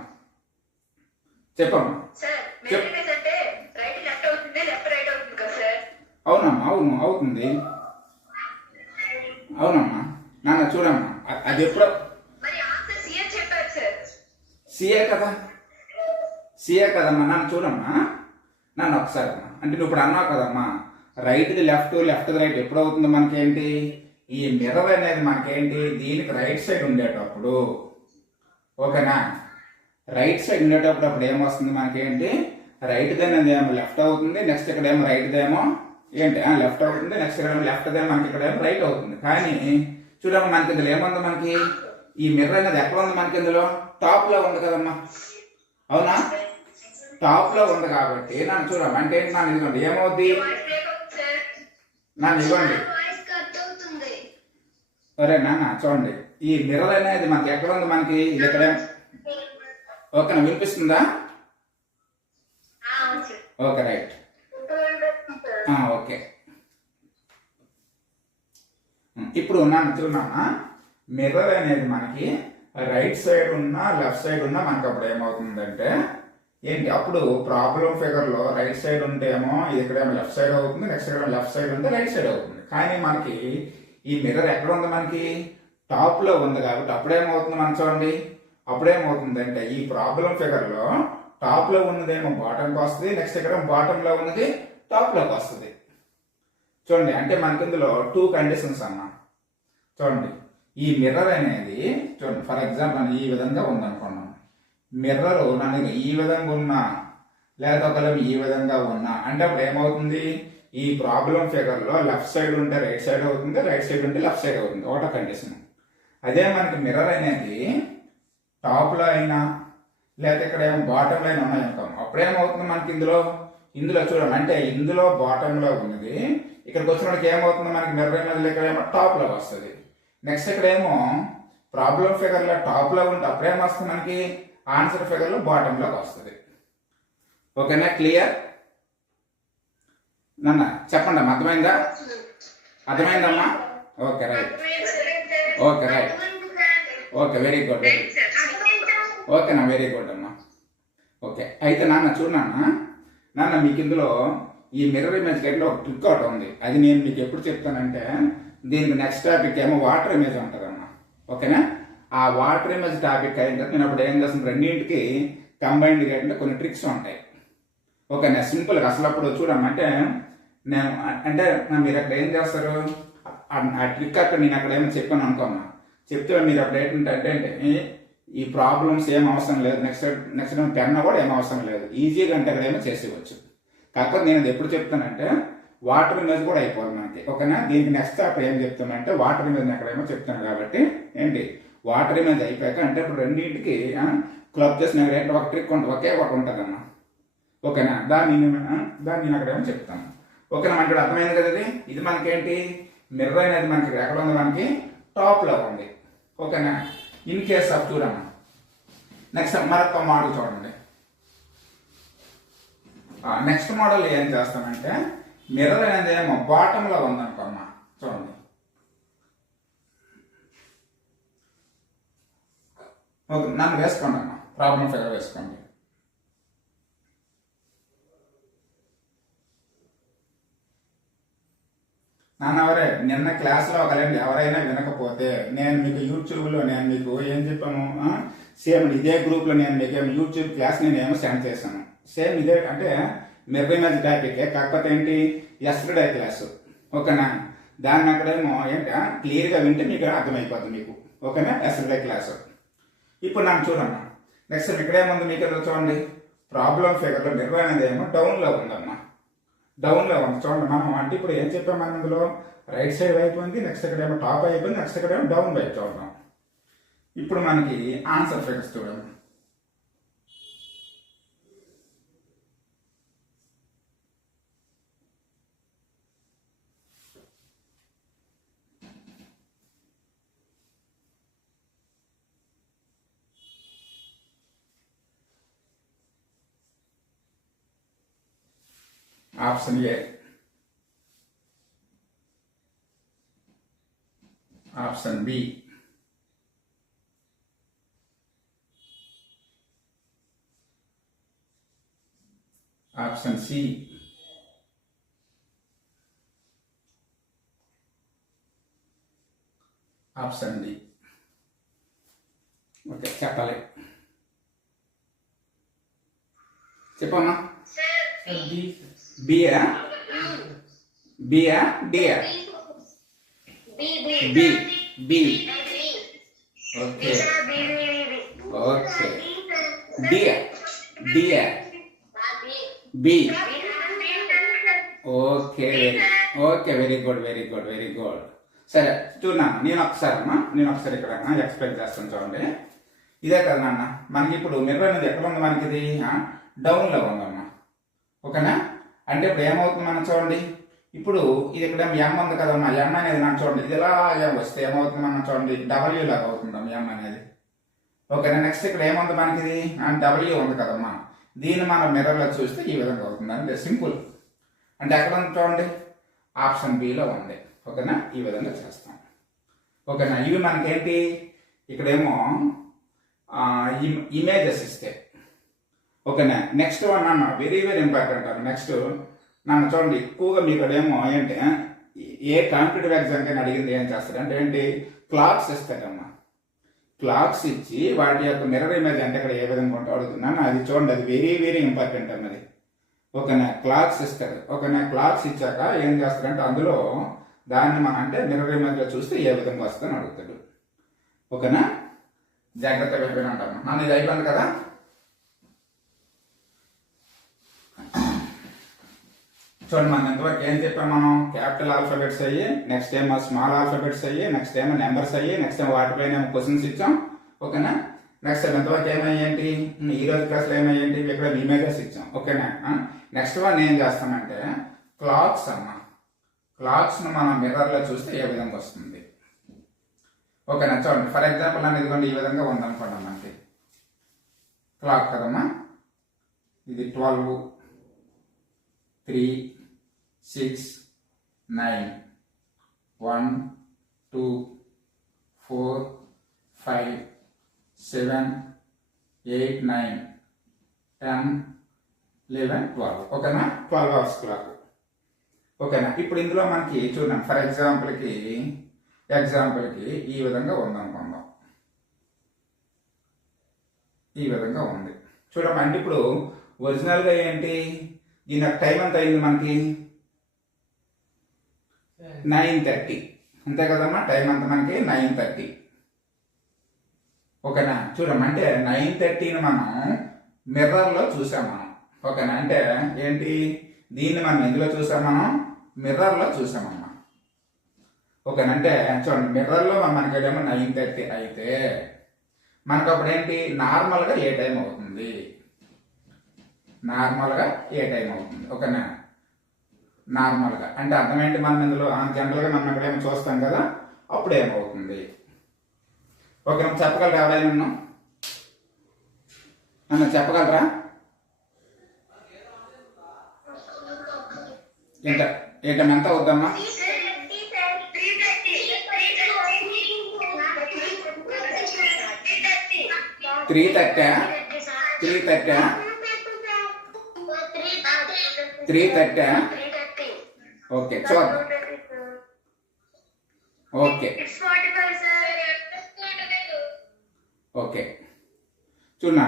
అవునమ్మా, అవును అవుతుంది. అవునమ్మా నాన్న చూడమ్మా, అది ఎప్పుడో సిఏ కదమ్మా. నాన్న చూడమ్మా, నాన్న ఒకసారి అమ్మా, అంటే నువ్వు ఇప్పుడు అన్నావు కదమ్మా రైట్ది లెఫ్ట్, లెఫ్ట్ది రైట్ ఎప్పుడు అవుతుందో మనకేంటి, ఈ మిర్రర్ అనేది మనకేంటి దీనికి రైట్ సైడ్ ఉండేటప్పుడు. ఓకేనా? రైట్ సైడ్ ఉండేటప్పుడు అప్పుడు ఏమొస్తుంది మనకేంటి, రైట్ది అనేది ఏమో లెఫ్ట్ అవుతుంది, నెక్స్ట్ ఇక్కడ ఏమో రైట్దేమో ఏంటి లెఫ్ట్ అవుతుంది, నెక్స్ట్ ఇక్కడ లెఫ్ట్దేమో మనకి ఇక్కడ ఏమో రైట్ అవుతుంది. కానీ చూడమ్మా మనకి ఇందులో ఏముంది, మనకి ఈ మిర్రర్ అనేది ఎక్కడ ఉంది, మనకి ఇందులో టాప్ లో ఉంది కదమ్మా. అవునా? టాప్ లో ఉంది కాబట్టి నన్ను చూడమ్మా, అంటే ఏంటి నన్ను ఇదిగోండి ఏమవుద్ది, నన్ను ఇవ్వండి. సరే నాన్న చూడండి, ఈ మిర్రర్ అనేది మనకి ఎక్కడ ఉంది, మనకి ఇది ఎక్కడ. ఓకేనా? వినిపిస్తుందా? Okay right. ఓకే. ఇప్పుడు నన్ను చూడమ్మా, మిర్రర్ అనేది మనకి రైట్ సైడ్ ఉన్నా లెఫ్ట్ సైడ్ ఉన్నా మనకి అప్పుడు ఏమవుతుందంటే ఏంటి, అప్పుడు ప్రాబ్లం ఫిగర్ లో రైట్ సైడ్ ఉంటే ఏమో ఇది ఇక్కడేమో లెఫ్ట్ సైడ్ అవుతుంది, నెక్స్ట్ ఇక్కడ లెఫ్ట్ సైడ్ ఉంటే రైట్ సైడ్ అవుతుంది. కానీ మనకి ఈ మిర్రర్ ఎక్కడ ఉంది, మనకి టాప్ లో ఉంది కాబట్టి అప్పుడేమవుతుంది మనం చూడండి, అప్పుడేమవుతుందంటే ఈ ప్రాబ్లం ఫిగర్ లో టాప్ లో ఉన్నదేమో బాటంకి వస్తుంది, నెక్స్ట్ ఇక్కడ బాటమ్ లో ఉన్నది టాప్ లోకి వస్తుంది. చూడండి, అంటే మనకి ఇందులో 2 కండిషన్స్ అమ్మా. చూడండి, ఈ మిర్రర్ అనేది చూడండి, ఫర్ ఎగ్జాంపుల్ ఈ విధంగా ఉందనుకున్నాం, మిర్రర్ నన్ను ఈ విధంగా ఉన్నా లేదా ఒకవేళ ఈ విధంగా ఉన్నా అంటే అప్పుడు ఏమవుతుంది, ఈ ప్రాబ్లం ఫిగర్ లో లెఫ్ట్ సైడ్ ఉంటే రైట్ సైడ్ అవుతుంది, రైట్ సైడ్ ఉంటే లెఫ్ట్ సైడ్ అవుతుంది. ఒకటో కండిషన్. అదే మనకి మిర్రర్ అనేది టాప్ లో అయినా లేదా ఇక్కడ ఏమో బాటమ్ లో అయినా ఉన్నాయనుకో, అప్పుడేమవుతుంది మనకి ఇందులో చూడండి, అంటే ఇందులో బాటమ్ లో ఉన్నది ఇక్కడికి వచ్చినప్పటికి ఏమవుతుంది, మనకి మిర్రర్ అనేది ఇక్కడ ఏమో టాప్ లో వస్తుంది. నెక్స్ట్ ఇక్కడ ఏమో ప్రాబ్లం ఫిగర్ లో టాప్ లో ఉంటే అప్పుడేమొస్తుంది, మనకి ఆన్సర్ ఫిగర్ లో బాటమ్ లోకి వస్తుంది. ఓకేనా? క్లియర్? నాన్న చెప్పండి అమ్మా, అర్థమైందా? అర్థమైందమ్మా? Okay right. Okay right. Okay very good. ఓకేనా? వెరీ గుడ్ అమ్మా. ఓకే. అయితే నాన్న చూడు నాన్న మీకు ఇందులో ఈ మిర్రర్ ఇమేజ్ గైడ్లో ఒక ట్రిక్ ఒకటి ఉంది. అది నేను మీకు ఎప్పుడు చెప్తానంటే దీనికి నెక్స్ట్ టాపిక్ ఏమో వాటర్ ఇమేజ్ ఉంటుందమ్మా. ఓకేనా? ఆ వాటర్ ఇమేజ్ టాపిక్ అయిన తర్వాత నేను అప్పుడు ఏం చేస్తాను, రెండింటికి కంబైన్డ్ గైడ్లో కొన్ని ట్రిక్స్ ఉంటాయి. ఓకేనా? సింపుల్గా అసలు అప్పుడు చూడమంటే నేను అంటే మీరు అక్కడ ఏం చేస్తారు, ఆ ట్రిక్ అక్కడ నేను అక్కడ ఏమో చెప్పాను అనుకోమ్మా, చెప్తే మీరు అప్పుడు ఏంటంటే ఈ ప్రాబ్లమ్స్ ఏం అవసరం లేదు, నెక్స్ట్ పెన్ కూడా ఏం అవసరం లేదు, ఈజీగా అంటే అక్కడ ఏమో చేసేవచ్చు. కాకపోతే నేను ఎప్పుడు చెప్తానంటే వాటర్ ఇమేజ్ కూడా అయిపోవాలి మనకి. ఓకేనా? దీనికి నెక్స్ట్ అప్పుడు ఏం చెప్తానంటే వాటర్ ఇమేజ్ ఎక్కడేమో చెప్తాను కాబట్టి ఏంటి వాటర్ ఇమేజ్ అయిపోయాక అంటే ఇప్పుడు రెండింటికి క్లబ్ చేసిన ఒక ట్రిక్ ఉంటుంది, ఒకే ఒకటి ఉంటుంది అన్న. ఓకేనా? దాన్ని నేను అక్కడేమో చెప్తాను. ఓకేనా? మనకి అర్థమైంది కదా. ఇది మనకేంటి మిర్రర్ అనేది మనకి ఎక్కడ ఉంది, మనకి టాప్ లో ఉంది. ఓకేనా? ఇన్ కేస్ ఆఫ్ చూడమ్మా, నెక్స్ట్ మరొక మోడల్ చూడండి. నెక్స్ట్ మోడల్ ఏం చేస్తామంటే మిర్రర్ అనేది ఏమో బాటమ్ లో ఉందనుకోమ్మా. చూడండి, ఓకే నన్ను వేసుకోండి అమ్మా, ప్రాబ్లం ఫిగర్ వేసుకోండి. నాన్నవరే నిన్న క్లాస్లో ఒకవేళ ఎవరైనా వినకపోతే నేను మీకు యూట్యూబ్లో నేను మీకు ఏం చెప్పాను, సేమ్ ఇదే గ్రూప్లో నేను మీకు యూట్యూబ్ క్లాస్ నేనేమో సెండ్ చేశాను. సేమ్ ఇదే అంటే మిర్రర్ ఇమేజ్ టాపిక్, కాకపోతే ఏంటి ఎస్టర్డే క్లాసు. ఓకేనా? దాన్ని అక్కడేమో ఏంటంటే క్లియర్గా వింటే మీకు అర్థమైపోతుంది మీకు. ఓకేనా? SLI class. ఇప్పుడు నన్ను చూడమ్మా. నెక్స్ట్ ఇక్కడేముంది మీకు చూడండి, ప్రాబ్లం ఫిగర్లో నిర్వహణ అనేది ఏమో డౌన్లో ఉందమ్మా. డౌన్లో ఉంది చూడండి. మనం అంటే ఇప్పుడు ఏం చెప్పాం మనం ఇందులో, రైట్ సైడ్ వైపు ఉంది, నెక్స్ట్ ఇక్కడేమో టాప్ అయిపోయింది, నెక్స్ట్ ఇక్కడేమో డౌన్ వైపు చూద్దాం. ఇప్పుడు మనకి ఆన్సర్ ఫిగర్స్ చూడండి. Option A, option B, option C, option D. Okay, చెప్పాలి. చెప్పమ్మా. బియా బియా డియా? బి. బి. Okay okay. డియా డియా B. Okay okay, very good very good very good. సరే చూడన్నా, నేను ఒకసారి ఇక్కడ ఎక్స్ప్లెయిన్ చేస్తాను చూడండి. ఇదే కదా నాన్న, మనకి ఇప్పుడు మిర్రర్ అనేది ఎక్కడ ఉంది, మనకి ఇది డౌన్లో ఉందమ్మా. ఓకేనా? అంటే ఇప్పుడు ఏమవుతుంది మనం చూడండి, ఇప్పుడు ఇది ఇక్కడ ఎం ఉంది కదమ్మా, ఎం అనేది మనం చూడండి, ఇది ఇలా వస్తే ఏమవుతుంది మనం చూడండి, డబ్ల్యూ లాగా అవుతుందమ్మా ఎం అనేది. ఓకేనా? నెక్స్ట్ ఇక్కడ ఏముంది మనకి, ఇది డబ్ల్యూ ఉంది కదమ్మా, దీన్ని మనం మిర్రర్లో చూస్తే ఈ విధంగా అవుతుంది. అంటే సింపుల్. అంటే ఎక్కడ ఉంది చూడండి, ఆప్షన్ బిలో ఉంది. ఓకేనా? ఈ విధంగా చేస్తాం. ఓకేనా? ఇవి మనకేంటి, ఇక్కడేమో ఇమేజెస్ ఇస్తే. ఓకేనా? నెక్స్ట్ వన్ అన్న వెరీ వెరీ ఇంపార్టెంట్ అన్న. నెక్స్ట్ నన్ను చూడండి, ఎక్కువగా మీకు ఏమో ఏంటి, ఏ కాంపిటేటివ్ ఎగ్జామ్ కైనా అడిగింది ఏం చేస్తారు అంటే ఏంటి, క్లాక్స్ ఇస్తారమ్మా. క్లాక్స్ ఇచ్చి వాటి యొక్క మిర్రర్ ఇమేజ్ అంటే ఇక్కడ ఏ విధంగా ఉంటే అడుగుతున్నాను, అది చూడండి, అది వెరీ వెరీ ఇంపార్టెంట్ అన్నది. ఓకేనా? క్లాక్స్ ఇస్తారు. ఓకేనా? క్లాక్స్ ఇచ్చాక ఏం చేస్తారంటే అందులో దాన్ని మనం అంటే మిర్రర్ ఇమేజ్లో చూస్తే ఏ విధంగా వస్తుందని అడుగుతాడు. ఓకేనా? జాగ్రత్తగా అయిపోయినా అంటాను. నన్ను ఇది అయిపోయింది కదా. చూడండి, మనం ఎంతవరకు ఏం చెప్పాం, మనం క్యాపిటల్ ఆల్ఫాబెట్స్ అయ్యి, నెక్స్ట్ ఏమో స్మాల్ ఆల్ఫాబెట్స్ అయ్యి, నెక్స్ట్ ఏమో నెంబర్స్ అయ్యి, నెక్స్ట్ ఏమో వాటిపైన ఏమో క్వశ్చన్స్ ఇచ్చాం. ఓకేనా? నెక్స్ట్ ఎంతవరకు ఏమయ్యేంటి, ఈ రోజు క్లాస్లో ఏమయ్యేంటి, ఇక్కడ ఇమేజెస్ ఇచ్చాం. ఓకేనా? నెక్స్ట్ వన్ ఏం చేస్తామంటే క్లాక్స్ అమ్మ. క్లాక్స్ను మనం మిర్రర్లో చూస్తే ఏ విధంగా వస్తుంది. ఓకేనా? చూడండి, ఫర్ ఎగ్జాంపుల్ అని ఇదిగోండి ఈ విధంగా ఉందనుకోండి మనకి క్లాక్ కదమ్మా. ఇది 12, 3, 6, 9, 1, 2, 4, 5, 7, 8, 9, 10, 11, 12. ఓకేనా? 12 అవర్స్ క్లాక్. ఓకేనా? ఇప్పుడు ఇందులో మనకి చూడండి, ఫర్ ఎగ్జాంపుల్కి ఈ విధంగా ఉందనుకుందాం. ఈ విధంగా ఉంది చూడమ్మా. అంటే ఇప్పుడు ఒరిజినల్గా ఏంటి, దీని యొక్క టైం ఎంత అయింది మనకి, 9:30. అంతే కదమ్మా, టైం అంతా మనకి 9:30. ఓకేనా? చూడమ్మా, అంటే 9:30ని మనం మిర్రర్లో చూసాం మనం. ఓకేనా? అంటే ఏంటి, దీన్ని మనం ఎందులో చూసాం, మనం మిర్రర్లో చూసామమ్మా. ఓకేనా? అంటే చూడండి, మిర్రర్లో మనకేమో 9:30 అయితే మనకు అప్పుడు ఏంటి, నార్మల్గా ఏ టైం అవుతుంది, నార్మల్గా ఏ టైం అవుతుంది. ఓకేనా? నార్మల్గా అంటే అర్థం ఏంటి, మనం ఇందులో జనరల్గా మనం ఎక్కడేమో చూస్తాం కదా, అప్పుడు ఏమవుతుంది. ఓకే, చెప్పగలరా ఎవరైనా, నన్ను చెప్పగలరా? ఏంటమ్మా ఎంత అవుద్దమ్మా? 3:30. 3:30. ఓకే, చూద్దాం. ఓకే ఓకే, చూడన్నా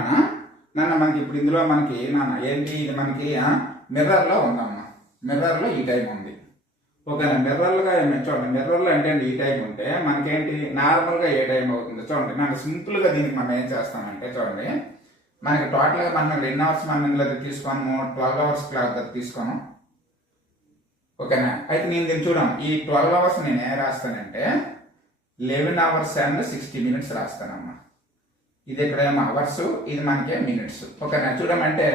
నాన్న, మనకి ఇప్పుడు ఇందులో మనకి నాన్న ఏంటి, ఇది మనకి మిర్రర్లో ఉందమ్మా. మిర్రర్లో ఈ టైం ఉంది. ఓకేనా. మిర్రర్లుగా చూడండి, మిర్రర్లు అంటే ఈ టైం ఉంటే మనకేంటి నార్మల్గా ఏ టైం అవుతుంది చూడండి. మనం సింపుల్గా దీనికి మనం ఏం చేస్తామంటే చూడండి, మనకి టోటల్గా మనం 2 అవర్స్ మనం ఇందులో తీసుకోము, 12 అవర్స్ క్లాక్ తీసుకోను. ఓకేనా. అయితే నేను దీన్ని చూడము, ఈ 12 అవర్స్ నేను ఏం రాస్తానంటే 11 అవర్స్ అండ్ 60 మినిట్స్ రాస్తానమ్మా. ఇది ఇక్కడ ఏమో అవర్స్, ఇది మనకే మినిట్స్. ఓకేనా. చూడమంటే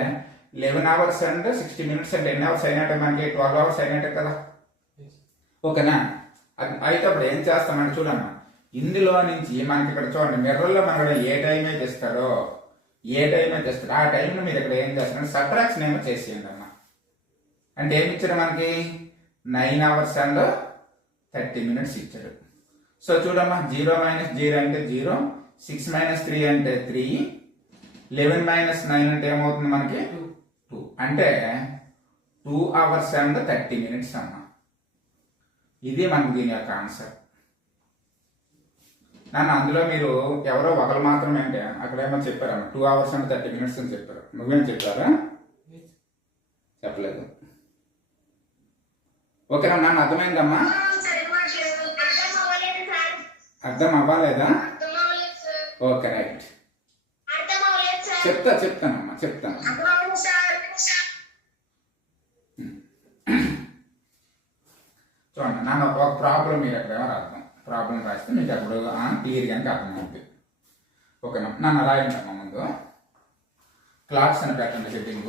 11 అవర్స్ అండ్ 60 మినిట్స్ అంటే ఎన్ని అవర్స్ అయినట్టే, మనకి 12 అవర్స్ అయినట్టే కదా. ఓకేనా. అయితే అప్పుడు ఏం చేస్తామంటే చూడమ్మా, ఇందులో నుంచి మనకి ఇక్కడ చూడండి మిర్రర్లో మనకి ఏ టైం అయితే ఇస్తాడో ఆ టైంలో మీరు ఇక్కడ ఏం చేస్తారంటే సబ్ట్రాక్షన్ ఏమో చేసేయండి అమ్మా. అంటే ఏమి ఇచ్చారు మనకి 9 అవర్స్ అండ్ 30 మినిట్స్ ఇచ్చారు. సో చూడమ్మా, 0 - 0 అంటే 0, 6 - 3 అంటే 3, 11 - 9 అంటే ఏమవుతుంది మనకి 2. అంటే 2 అవర్స్ అండ్ 30 మినిట్స్ అమ్మా. ఇది మనకు దీని యొక్క ఆన్సర్. నన్ను అందులో మీరు ఎవరో ఒకరు మాత్రమే అంటే అక్కడేమో చెప్పారమ్మా 2 అవర్స్ అండ్ 30 మినిట్స్ అని చెప్పారు. నువ్వేం చెప్పారా? చెప్పలేదు. ఓకేనా. నన్ను అర్థమైందమ్మా? అర్థం అవ్వలేదా? Okay right. చెప్తానమ్మా చెప్తాను. చూడండి, నన్ను ఒక ప్రాబ్లం మీరు ఎక్కడేమో రాద్దాం. ప్రాబ్లం రాస్తే మీకు అప్పుడు క్లియర్గా అర్థమవుతుంది. ఓకేనా. నన్ను రాయండి ముందు. క్లాక్స్ అని పెట్టండి, సెట్టింగ్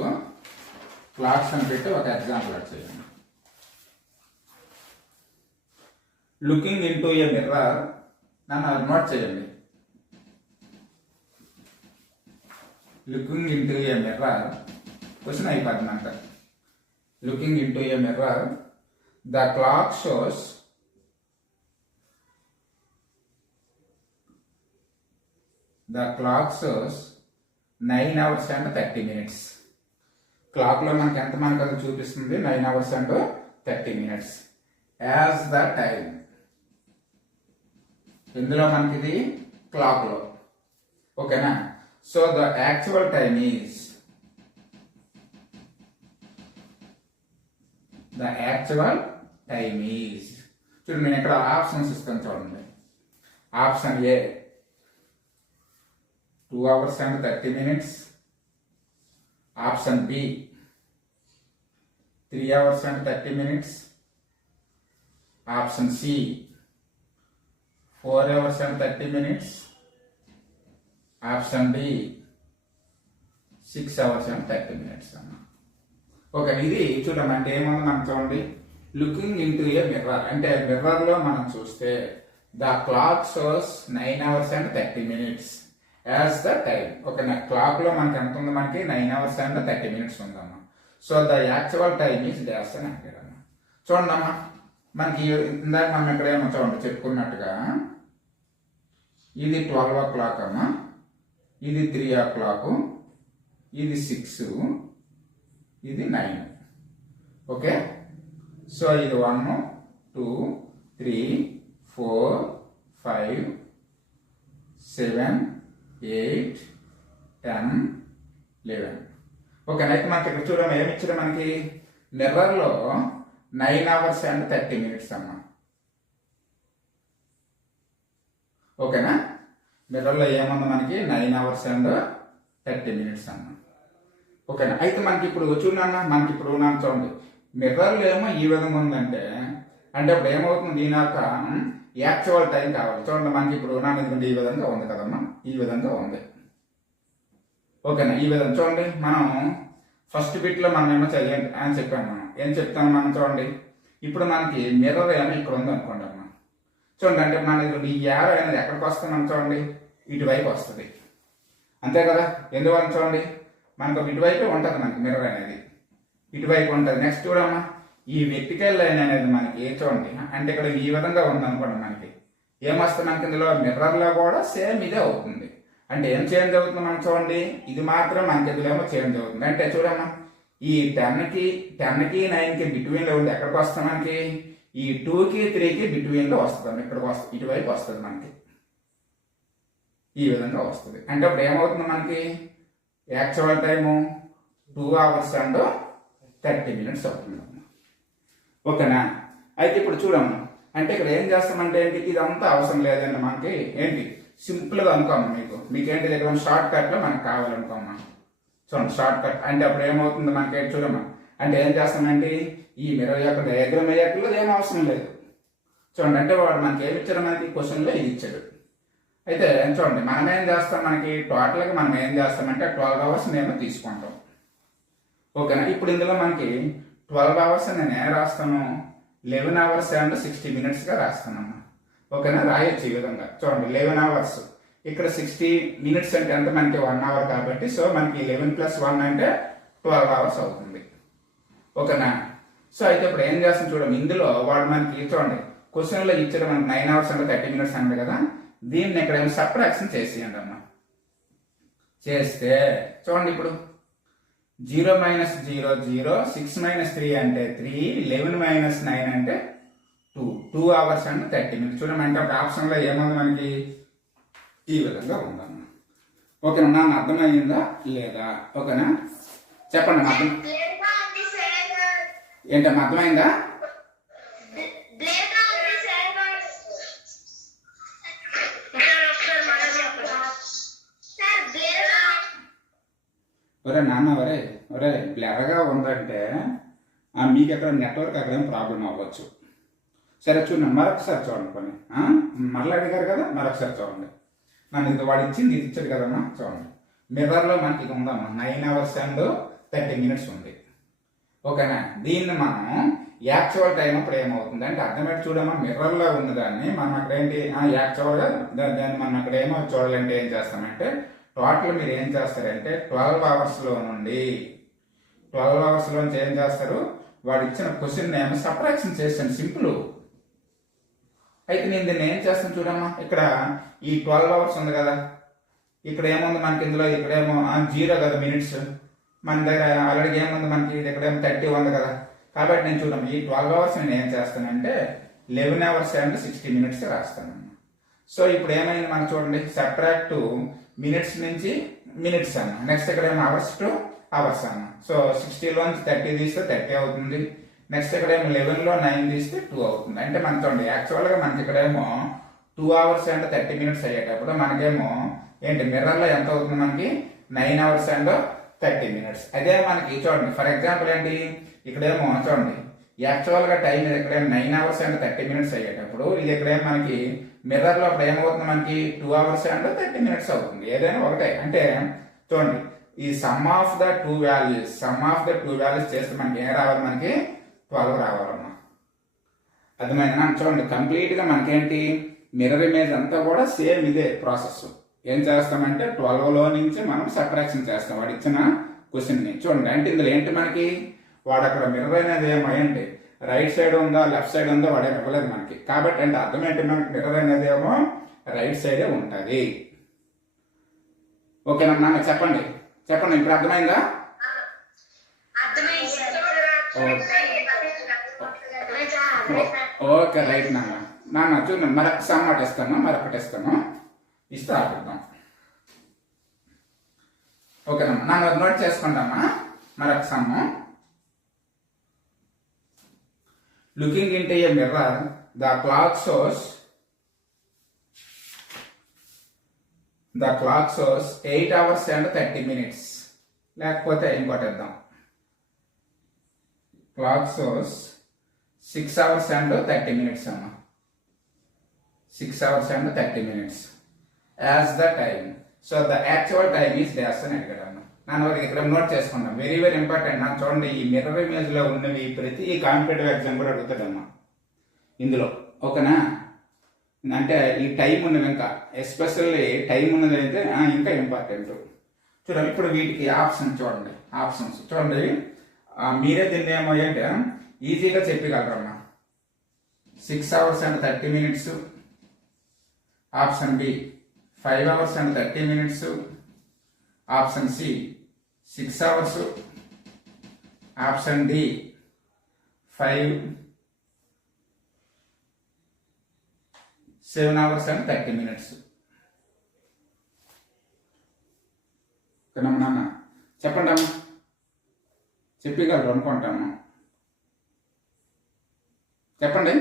క్లాక్స్ అని పెట్టి ఒక ఎగ్జాంపుల్ చేయండి. Looking in to a mirror, నన్ను నోట్ చేయండి. Looking in to a mirror question అయిపోతుంది అంట. Looking in to A mirror, the clock shows The clock shows 9 hours and 30 minutes. Clock లో మనకి ఎంత మనకు అది చూపిస్తుంది 9 hours and 30 minutes as the time. ఇందులో మనకి ఇది క్లాక్ లో. ఓకేనా. So the actual time is చూడండి, నేను ఇక్కడ ఆప్షన్స్ ఇస్తాను చూడండి. Option A 2 hours and 30 minutes. Option B 3 hours and 30 minutes. Option C 4 hours and 30 minutes. Option D 6 hours and 30 minutes. Okay, ఇది చూడండి. అంటే ఏమన్నా మనం చూడండి, looking in to a mirror అంటే మిర్రర్లో మనం చూస్తే the clock shows 9 hours and 30 minutes as the time. Okay, clock లో మనకి ఎంత ఉంది, మనకి 9 hours and 30 minutes ఉందమ్మా. So the actual time is dash అని అంటారమ్మా. చూడండి అమ్మా, మనకి ఇందాక మనం ఇక్కడ ఏమో చూడండి చెప్పుకున్నట్టుగా ఇది 12 o'clock అమ్మా, ఇది 3 o'clock, ఇది 6, ఇది 9. ఓకే. సో ఇది 1 2 3 4 5 7 8 10 11. ఓకే, అయితే మనకి ఇక్కడ చూడండి ఏమి ఇచ్చారు మనకి మిర్రర్లో 9 hours and 30 minutes అమ్మా. ఓకేనా. మిర్రర్లో ఏమన్నా మనకి 9 hours and 30 minutes అమ్మా. ఓకేనా. అయితే మనకి ఇప్పుడు చూడన్నా, మనకి ఇప్పుడు చూడండి మిర్రర్లో ఏమో ఈ విధంగా ఉందంటే అంటే ఇప్పుడు ఏమవుతుంది, దీని యొక్క యాక్చువల్ టైం కావాలి. చూడండి, మనకి ఇప్పుడు ఇదిగోండి ఈ విధంగా ఉంది కదమ్మా, ఈ విధంగా ఉంది. ఓకేనా. ఈ విధంగా చూడండి, మనం ఫస్ట్ బిట్లో మనం ఏమో చదివండి అని చెప్పాను. మనం ఏం చెప్తాను మనం చూడండి, ఇప్పుడు మనకి మిర్రర్ ఏమో ఇక్కడ ఉంది అనుకోండి అమ్మా. చూడండి, అంటే మన ఈ యారో అనేది ఎక్కడికి వస్తుంది మనం చూడండి, ఇటువైపు వస్తుంది. అంతే కదా. ఎందువల్ల చూడండి, మనకు ఇటువైపు ఉంటుంది, మనకి మిర్రర్ అనేది ఇటువైపు ఉంటుంది. నెక్స్ట్ చూడమ్మా, ఈ వెర్టికల్ లైన్ అనేది మనకి చూడండి, అంటే ఇక్కడ ఈ విధంగా ఉంది అనుకోండి, మనకి ఏమొస్తుంది, మనకి ఇందులో మిర్రర్లో కూడా సేమ్ ఇదే అవుతుంది. అంటే ఏం చేంజ్ అవుతుంది మనం చూడండి, ఇది మాత్రం మనకి ఇందులో చేంజ్ అవుతుంది. అంటే చూడమ్మా, ఈ 10కి 9కి బిట్వీన్లో ఉండి ఎక్కడికి వస్తుంది మనకి, ఈ 2కి 3కి బిట్వీన్లో వస్తుంది. ఇక్కడికి వస్తుంది, ఇటువైపు వస్తుంది మనకి, ఈ విధంగా వస్తుంది. అంటే అప్పుడు ఏమవుతుంది మనకి actual time 2 hours and 30 minutes అవుతుంది. ఓకేనా. అయితే ఇప్పుడు చూడమ్మా, అంటే ఇక్కడ ఏం చేస్తామంటే ఏంటి, ఇదంతా అవసరం లేదండి మనకి. ఏంటి సింపుల్గా అనుకోమ్మా, మీకేంటి దగ్గర షార్ట్ కట్లో మనకు కావాలనుకోమ్మా. చూడండి షార్ట్ కట్ అంటే అప్పుడు ఏమవుతుంది మనకి చూడమ్మా, అంటే ఏం చేస్తామంటే ఈ మిర్రర్ యొక్క డయాగ్రామ్ అయ్యాకల్లో ఏం అవసరం లేదు. చూడండి అంటే వాడు మనకి ఏమి ఇచ్చాడు, మనకి క్వశ్చన్లో ఇది ఇచ్చాడు. అయితే చూడండి మనం ఏం చేస్తాం, మనకి టోటల్గా మనం ఏం చేస్తామంటే 12 అవర్స్ నేను తీసుకుంటాం. ఓకేనా. ఇప్పుడు ఇందులో మనకి 12 అవర్స్ నేను ఏం రాస్తాను, 11 అవర్స్ అండ్ 60 మినిట్స్గా రాస్తానమ్మా. ఓకేనా, రాయొచ్చు ఈ విధంగా. చూడండి 11 అవర్స్, ఇక్కడ 60 మినిట్స్ అంటే ఎంత మనకి 1 అవర్ కాబట్టి, సో మనకి 11 + 1 అంటే 12 అవర్స్ అవుతుంది. ఓకేనా. సో అయితే ఇప్పుడు ఏం చేస్తాం చూడండి, ఇందులో వాడు మనకి చూడండి క్వశ్చన్లో ఇచ్చాడు మనకి 9 అవర్స్ అంటే 30 మినిట్స్ అన్నది కదా, దీన్ని ఇక్కడ ఏమో సబ్ట్రాక్షన్ చేసేయండి అమ్మా. చేస్తే చూడండి ఇప్పుడు 0 - 0 0, 6 - 3 అంటే 3, 11 - 9 అంటే 2 అవర్స్ అండ్ 30 మినిట్స్. చూడండి అంటే ఒక ఆప్షన్లో ఏముంది మనకి, ఈ విధంగా ఉందమ్మా. ఓకేనా, నాకు అర్థమైందా లేదా? ఓకేనా, చెప్పండి అర్థం ఏంటమ్మా, అర్థమైందా? ఒరే నాన్న, ఒరే బ్లర్గా ఉందంటే మీకు ఎక్కడ నెట్వర్క్ అక్కడ ఏం ప్రాబ్లం అవ్వచ్చు. సరే చూడండి, మరొకసారి చూడండి పని. మరలా అడిగారు కదా, మరొకసారి చూడండి. నన్ను ఇది వాడు ఇచ్చింది, ఇది ఇచ్చాడు కదమ్మా. చూడండి మిర్రర్లో మనకి ఇది ఉందమ్మా, 9 అవర్స్ అండ్ 30 మినిట్స్ ఉంది. ఓకేనా, దీన్ని మనం యాక్చువల్ టైం అప్పుడు ఏమవుతుంది అంటే అర్థమైతే చూడమ్మా, మిర్రర్లో ఉన్నదాన్ని మనం అక్కడ ఏంటి యాక్చువల్గా దాన్ని మనం అక్కడ ఏమో చూడాలంటే ఏం చేస్తామంటే టోటల్ మీరు ఏం చేస్తారంటే 12 అవర్స్లో నుండి 12 అవర్స్లో నుంచి ఏం చేస్తారు, వాడు ఇచ్చిన క్వశ్చన్ ఏమో సబ్ట్రాక్షన్ చేస్తాను, సింపుల్. అయితే నేను దీన్ని ఏం చేస్తాను చూడమ్మా, ఇక్కడ ఈ 12 అవర్స్ ఉంది కదా, ఇక్కడ ఏముంది మనకి ఇందులో, ఇక్కడేమో 0 కదా మినిట్స్, మన దగ్గర ఆల్రెడీ ఏముంది మనకి ఇక్కడేమో 30 ఉంది కదా. కాబట్టి నేను చూడమ్మా ఈ 12 అవర్స్ నేను ఏం చేస్తానంటే 11 అవర్స్ అండ్ 60 మినిట్స్ రాస్తాను. సో ఇప్పుడు ఏమైంది మనకు చూడండి, సబ్ట్రాక్ట్ మినిట్స్ నుంచి మినిట్స్ అన్న, నెక్స్ట్ ఇక్కడ ఏమో అవర్స్ టు అవర్స్ అన్న. సో 60లోంచి 30 తీస్తే 30 అవుతుంది. నెక్స్ట్ ఇక్కడ ఏమో 11లో 9 తీస్తే 2 అవుతుంది. అంటే మనకు చూడండి యాక్చువల్గా మనకి ఇక్కడేమో 2 అవర్స్ అండ్ 30 మినిట్స్ అయ్యేటప్పుడు మనకేమో ఏంటి మిర్రర్లో ఎంత అవుతుంది మనకి 9 అవర్స్ అండ్ 30 మినిట్స్. అదే మనకి చూడండి ఫర్ ఎగ్జాంపుల్ ఏంటి, ఇక్కడేమో చూడండి యాక్చువల్గా టైం ఇక్కడేమో 9 అవర్స్ అండ్ 30 మినిట్స్ అయ్యేటప్పుడు ఇది ఇక్కడేమో మనకి మిర్రర్లో అప్పుడు ఏమవుతుంది మనకి 2 అవర్స్ అండ్ 30 మినిట్స్ అవుతుంది. ఏదైనా ఒకటే. అంటే చూడండి ఈ some of the two values చేస్తే మనకి ఏం రావాలి, మనకి 12 రావాలమ్మా. అర్థమైందా? చూడండి కంప్లీట్గా మనకేంటి మిర్రర్ ఇమేజ్ అంతా కూడా సేమ్ ఇదే ప్రాసెస్. ఏం చేస్తామంటే 12లో నుంచి మనం సబ్ట్రాక్షన్ చేస్తాం వాడు ఇచ్చిన క్వశ్చన్ని. చూడండి అంటే ఇందులో ఏంటి మనకి, వాడు అక్కడ మిర్రర్ అనేది ఏమో ఏంటి రైట్ సైడ్ ఉందా లెఫ్ట్ సైడ్ ఉందా వాడే ఇవ్వలేదు మనకి. కాబట్టి అంటే అర్థం ఏంటి, మనకి మిర్రర్ అనేది ఏమో రైట్ సైడే ఉంటుంది. ఓకేనా నాన్న, చెప్పండి ఇప్పుడు అర్థమైందా? ఓకే రైట్ నాన్న చూడండి మరొక సమ్మాట ఇస్తాను, మరొకటి ఇస్తాను, ఇస్తే ఆపిద్దాం. ఓకేనమ్మా, నాన్న నోట్ చేసుకుంటామా. మరొక sum, looking into a mirror the clock shows 8 hours and 30 minutes. లేకపోతే ఇంకోటి ఇద్దాం, clock shows 6 hours and 30 minutes అమ్మా. 6 hours and 30 minutes as the time. So the actual time is dash అని అడిగాడమ్మా. నన్ను ఇక్కడ నోట్ చేసుకుంటాం, వెరీ వెరీ ఇంపార్టెంట్. నాకు చూడండి ఈ మిర్రర్ ఇమేజ్ లో ఉన్నవి ప్రతి కాంపిటేటివ్ ఎగ్జామ్ కూడా అడుగుతాడమ్మా ఇందులో. ఓకేనా, అంటే ఈ టైం ఉన్నవి ఇంకా ఎస్పెషల్లీ టైం ఉన్నది అయితే ఇంకా ఇంపార్టెంట్. చూడండి ఇప్పుడు వీటికి ఆప్షన్స్ చూడండి మీరే దీన్ని ఏమో ఏంటి ఈజీగా చెప్పగలరమ్మా. 6 hours and 30 minutes, option B 5 hours and 30 minutes, option C 6 hours, option D 7 hours and 30 minutes. నాన్న చెప్పండి అమ్మా, చెప్పగలరు అనుకుంటాను. చెప్పండి.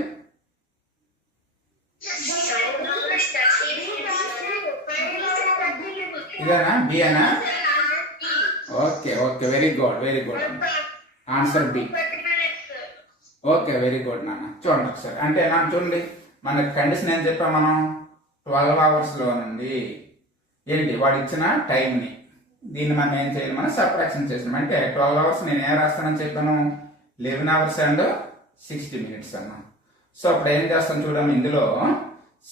ఇదేనా బి అనా? Okay okay, very good very good. Answer B. Okay very good నాన్న. చూడండి ఒకసారి, అంటే నాకు చూడండి, మన కండిషన్ ఏం చెప్పాం మనం, 12 అవర్స్లో నుండి ఏంటి వాడు ఇచ్చిన టైంని, దీన్ని మనం ఏం చేయాలి, మనం సబ్ట్రాక్షన్ చేసాం. అంటే 12 అవర్స్ నేను ఏం రాస్తానని చెప్పాను, 11 అవర్స్ అండ్ 60 minutes అన్నాను. సో అప్పుడు ఏం చేస్తాం చూడండి, ఇందులో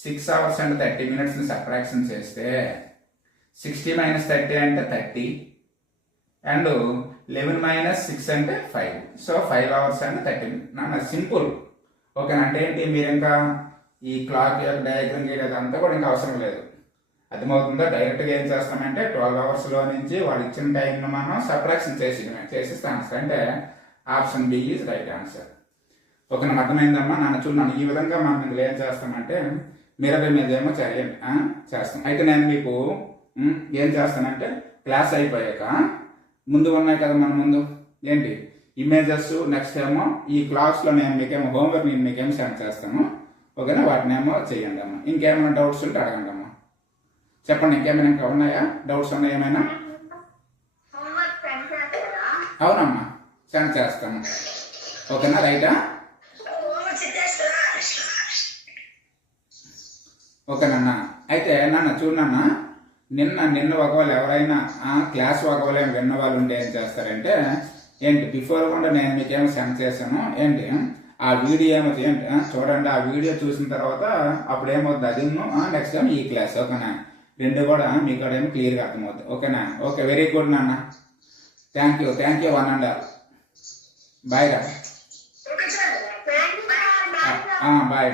6 అవర్స్ అండ్ 30 minutes సబ్ట్రాక్షన్ చేస్తే 60 - 30 అంటే 30 అండ్ 11 - 6 అంటే 5. So 5 hours and 30 minutes. Simple. ఓకేనా? అంటే ఏంటి, మీరు ఇంకా ఈ క్లాక్ యొక్క డయాగ్రామ్ గీయడం అంతా కూడా ఇంకా అవసరం లేదు. అర్థమవుతుందో? డైరెక్ట్గా ఏం చేస్తామంటే 12 అవర్స్లో నుంచి వాడు ఇచ్చిన టైంను మనం సబ్ట్రాక్షన్ చేసిస్తే ఆన్సర్. అంటే option B is right answer. ఓకేనా? అర్థమైందమ్మా? నాన్న చూడండి, ఈ విధంగా మనం ఇందులో ఏం చేస్తామంటే మిర్రర్ మీద ఏమో చేస్తాం. అయితే నేను మీకు ఏం చేస్తానంటే క్లాస్ అయిపోయాక ముందు ఉన్నాయి కదా మన ముందు ఏంటి ఇమేజెస్, నెక్స్ట్ ఏమో ఈ క్లాస్లో నేను మీకేమో హోంవర్క్ నేను మీకేమో సెండ్ చేస్తాను. ఓకేనా? వాటిని ఏమో చేయండి అమ్మా. ఇంకేమైనా డౌట్స్ ఉంటే అడగండి అమ్మా. చెప్పండి, ఇంకేమైనా ఇంకా ఉన్నాయా? డౌట్స్ ఉన్నాయా ఏమైనా? అవునమ్మా, సెండ్ చేస్తాము. ఓకేనా? రైటా? ఓకేనన్నా. అయితే నాన్న చూడన్నా, నిన్న ఒకవేళ ఎవరైనా క్లాస్ ఒకవేళ విన్న వాళ్ళు ఉంటే ఏం చేస్తారంటే ఏంటి, బిఫోర్ కూడా నేను మీకేమో సెండ్ చేశాను ఏంటి, ఆ వీడియో ఏమో ఏంటి చూడండి. ఆ వీడియో చూసిన తర్వాత అప్పుడు ఏమవుతుంది, అది నెక్స్ట్ టైం ఈ క్లాస్. ఓకేనా? రెండు కూడా మీకు ఏమో క్లియర్గా అర్థమవుతుంది. ఓకేనా? ఓకే వెరీ గుడ్ నాన్న. Thank you 1 and all. Bye రా. బాయ్.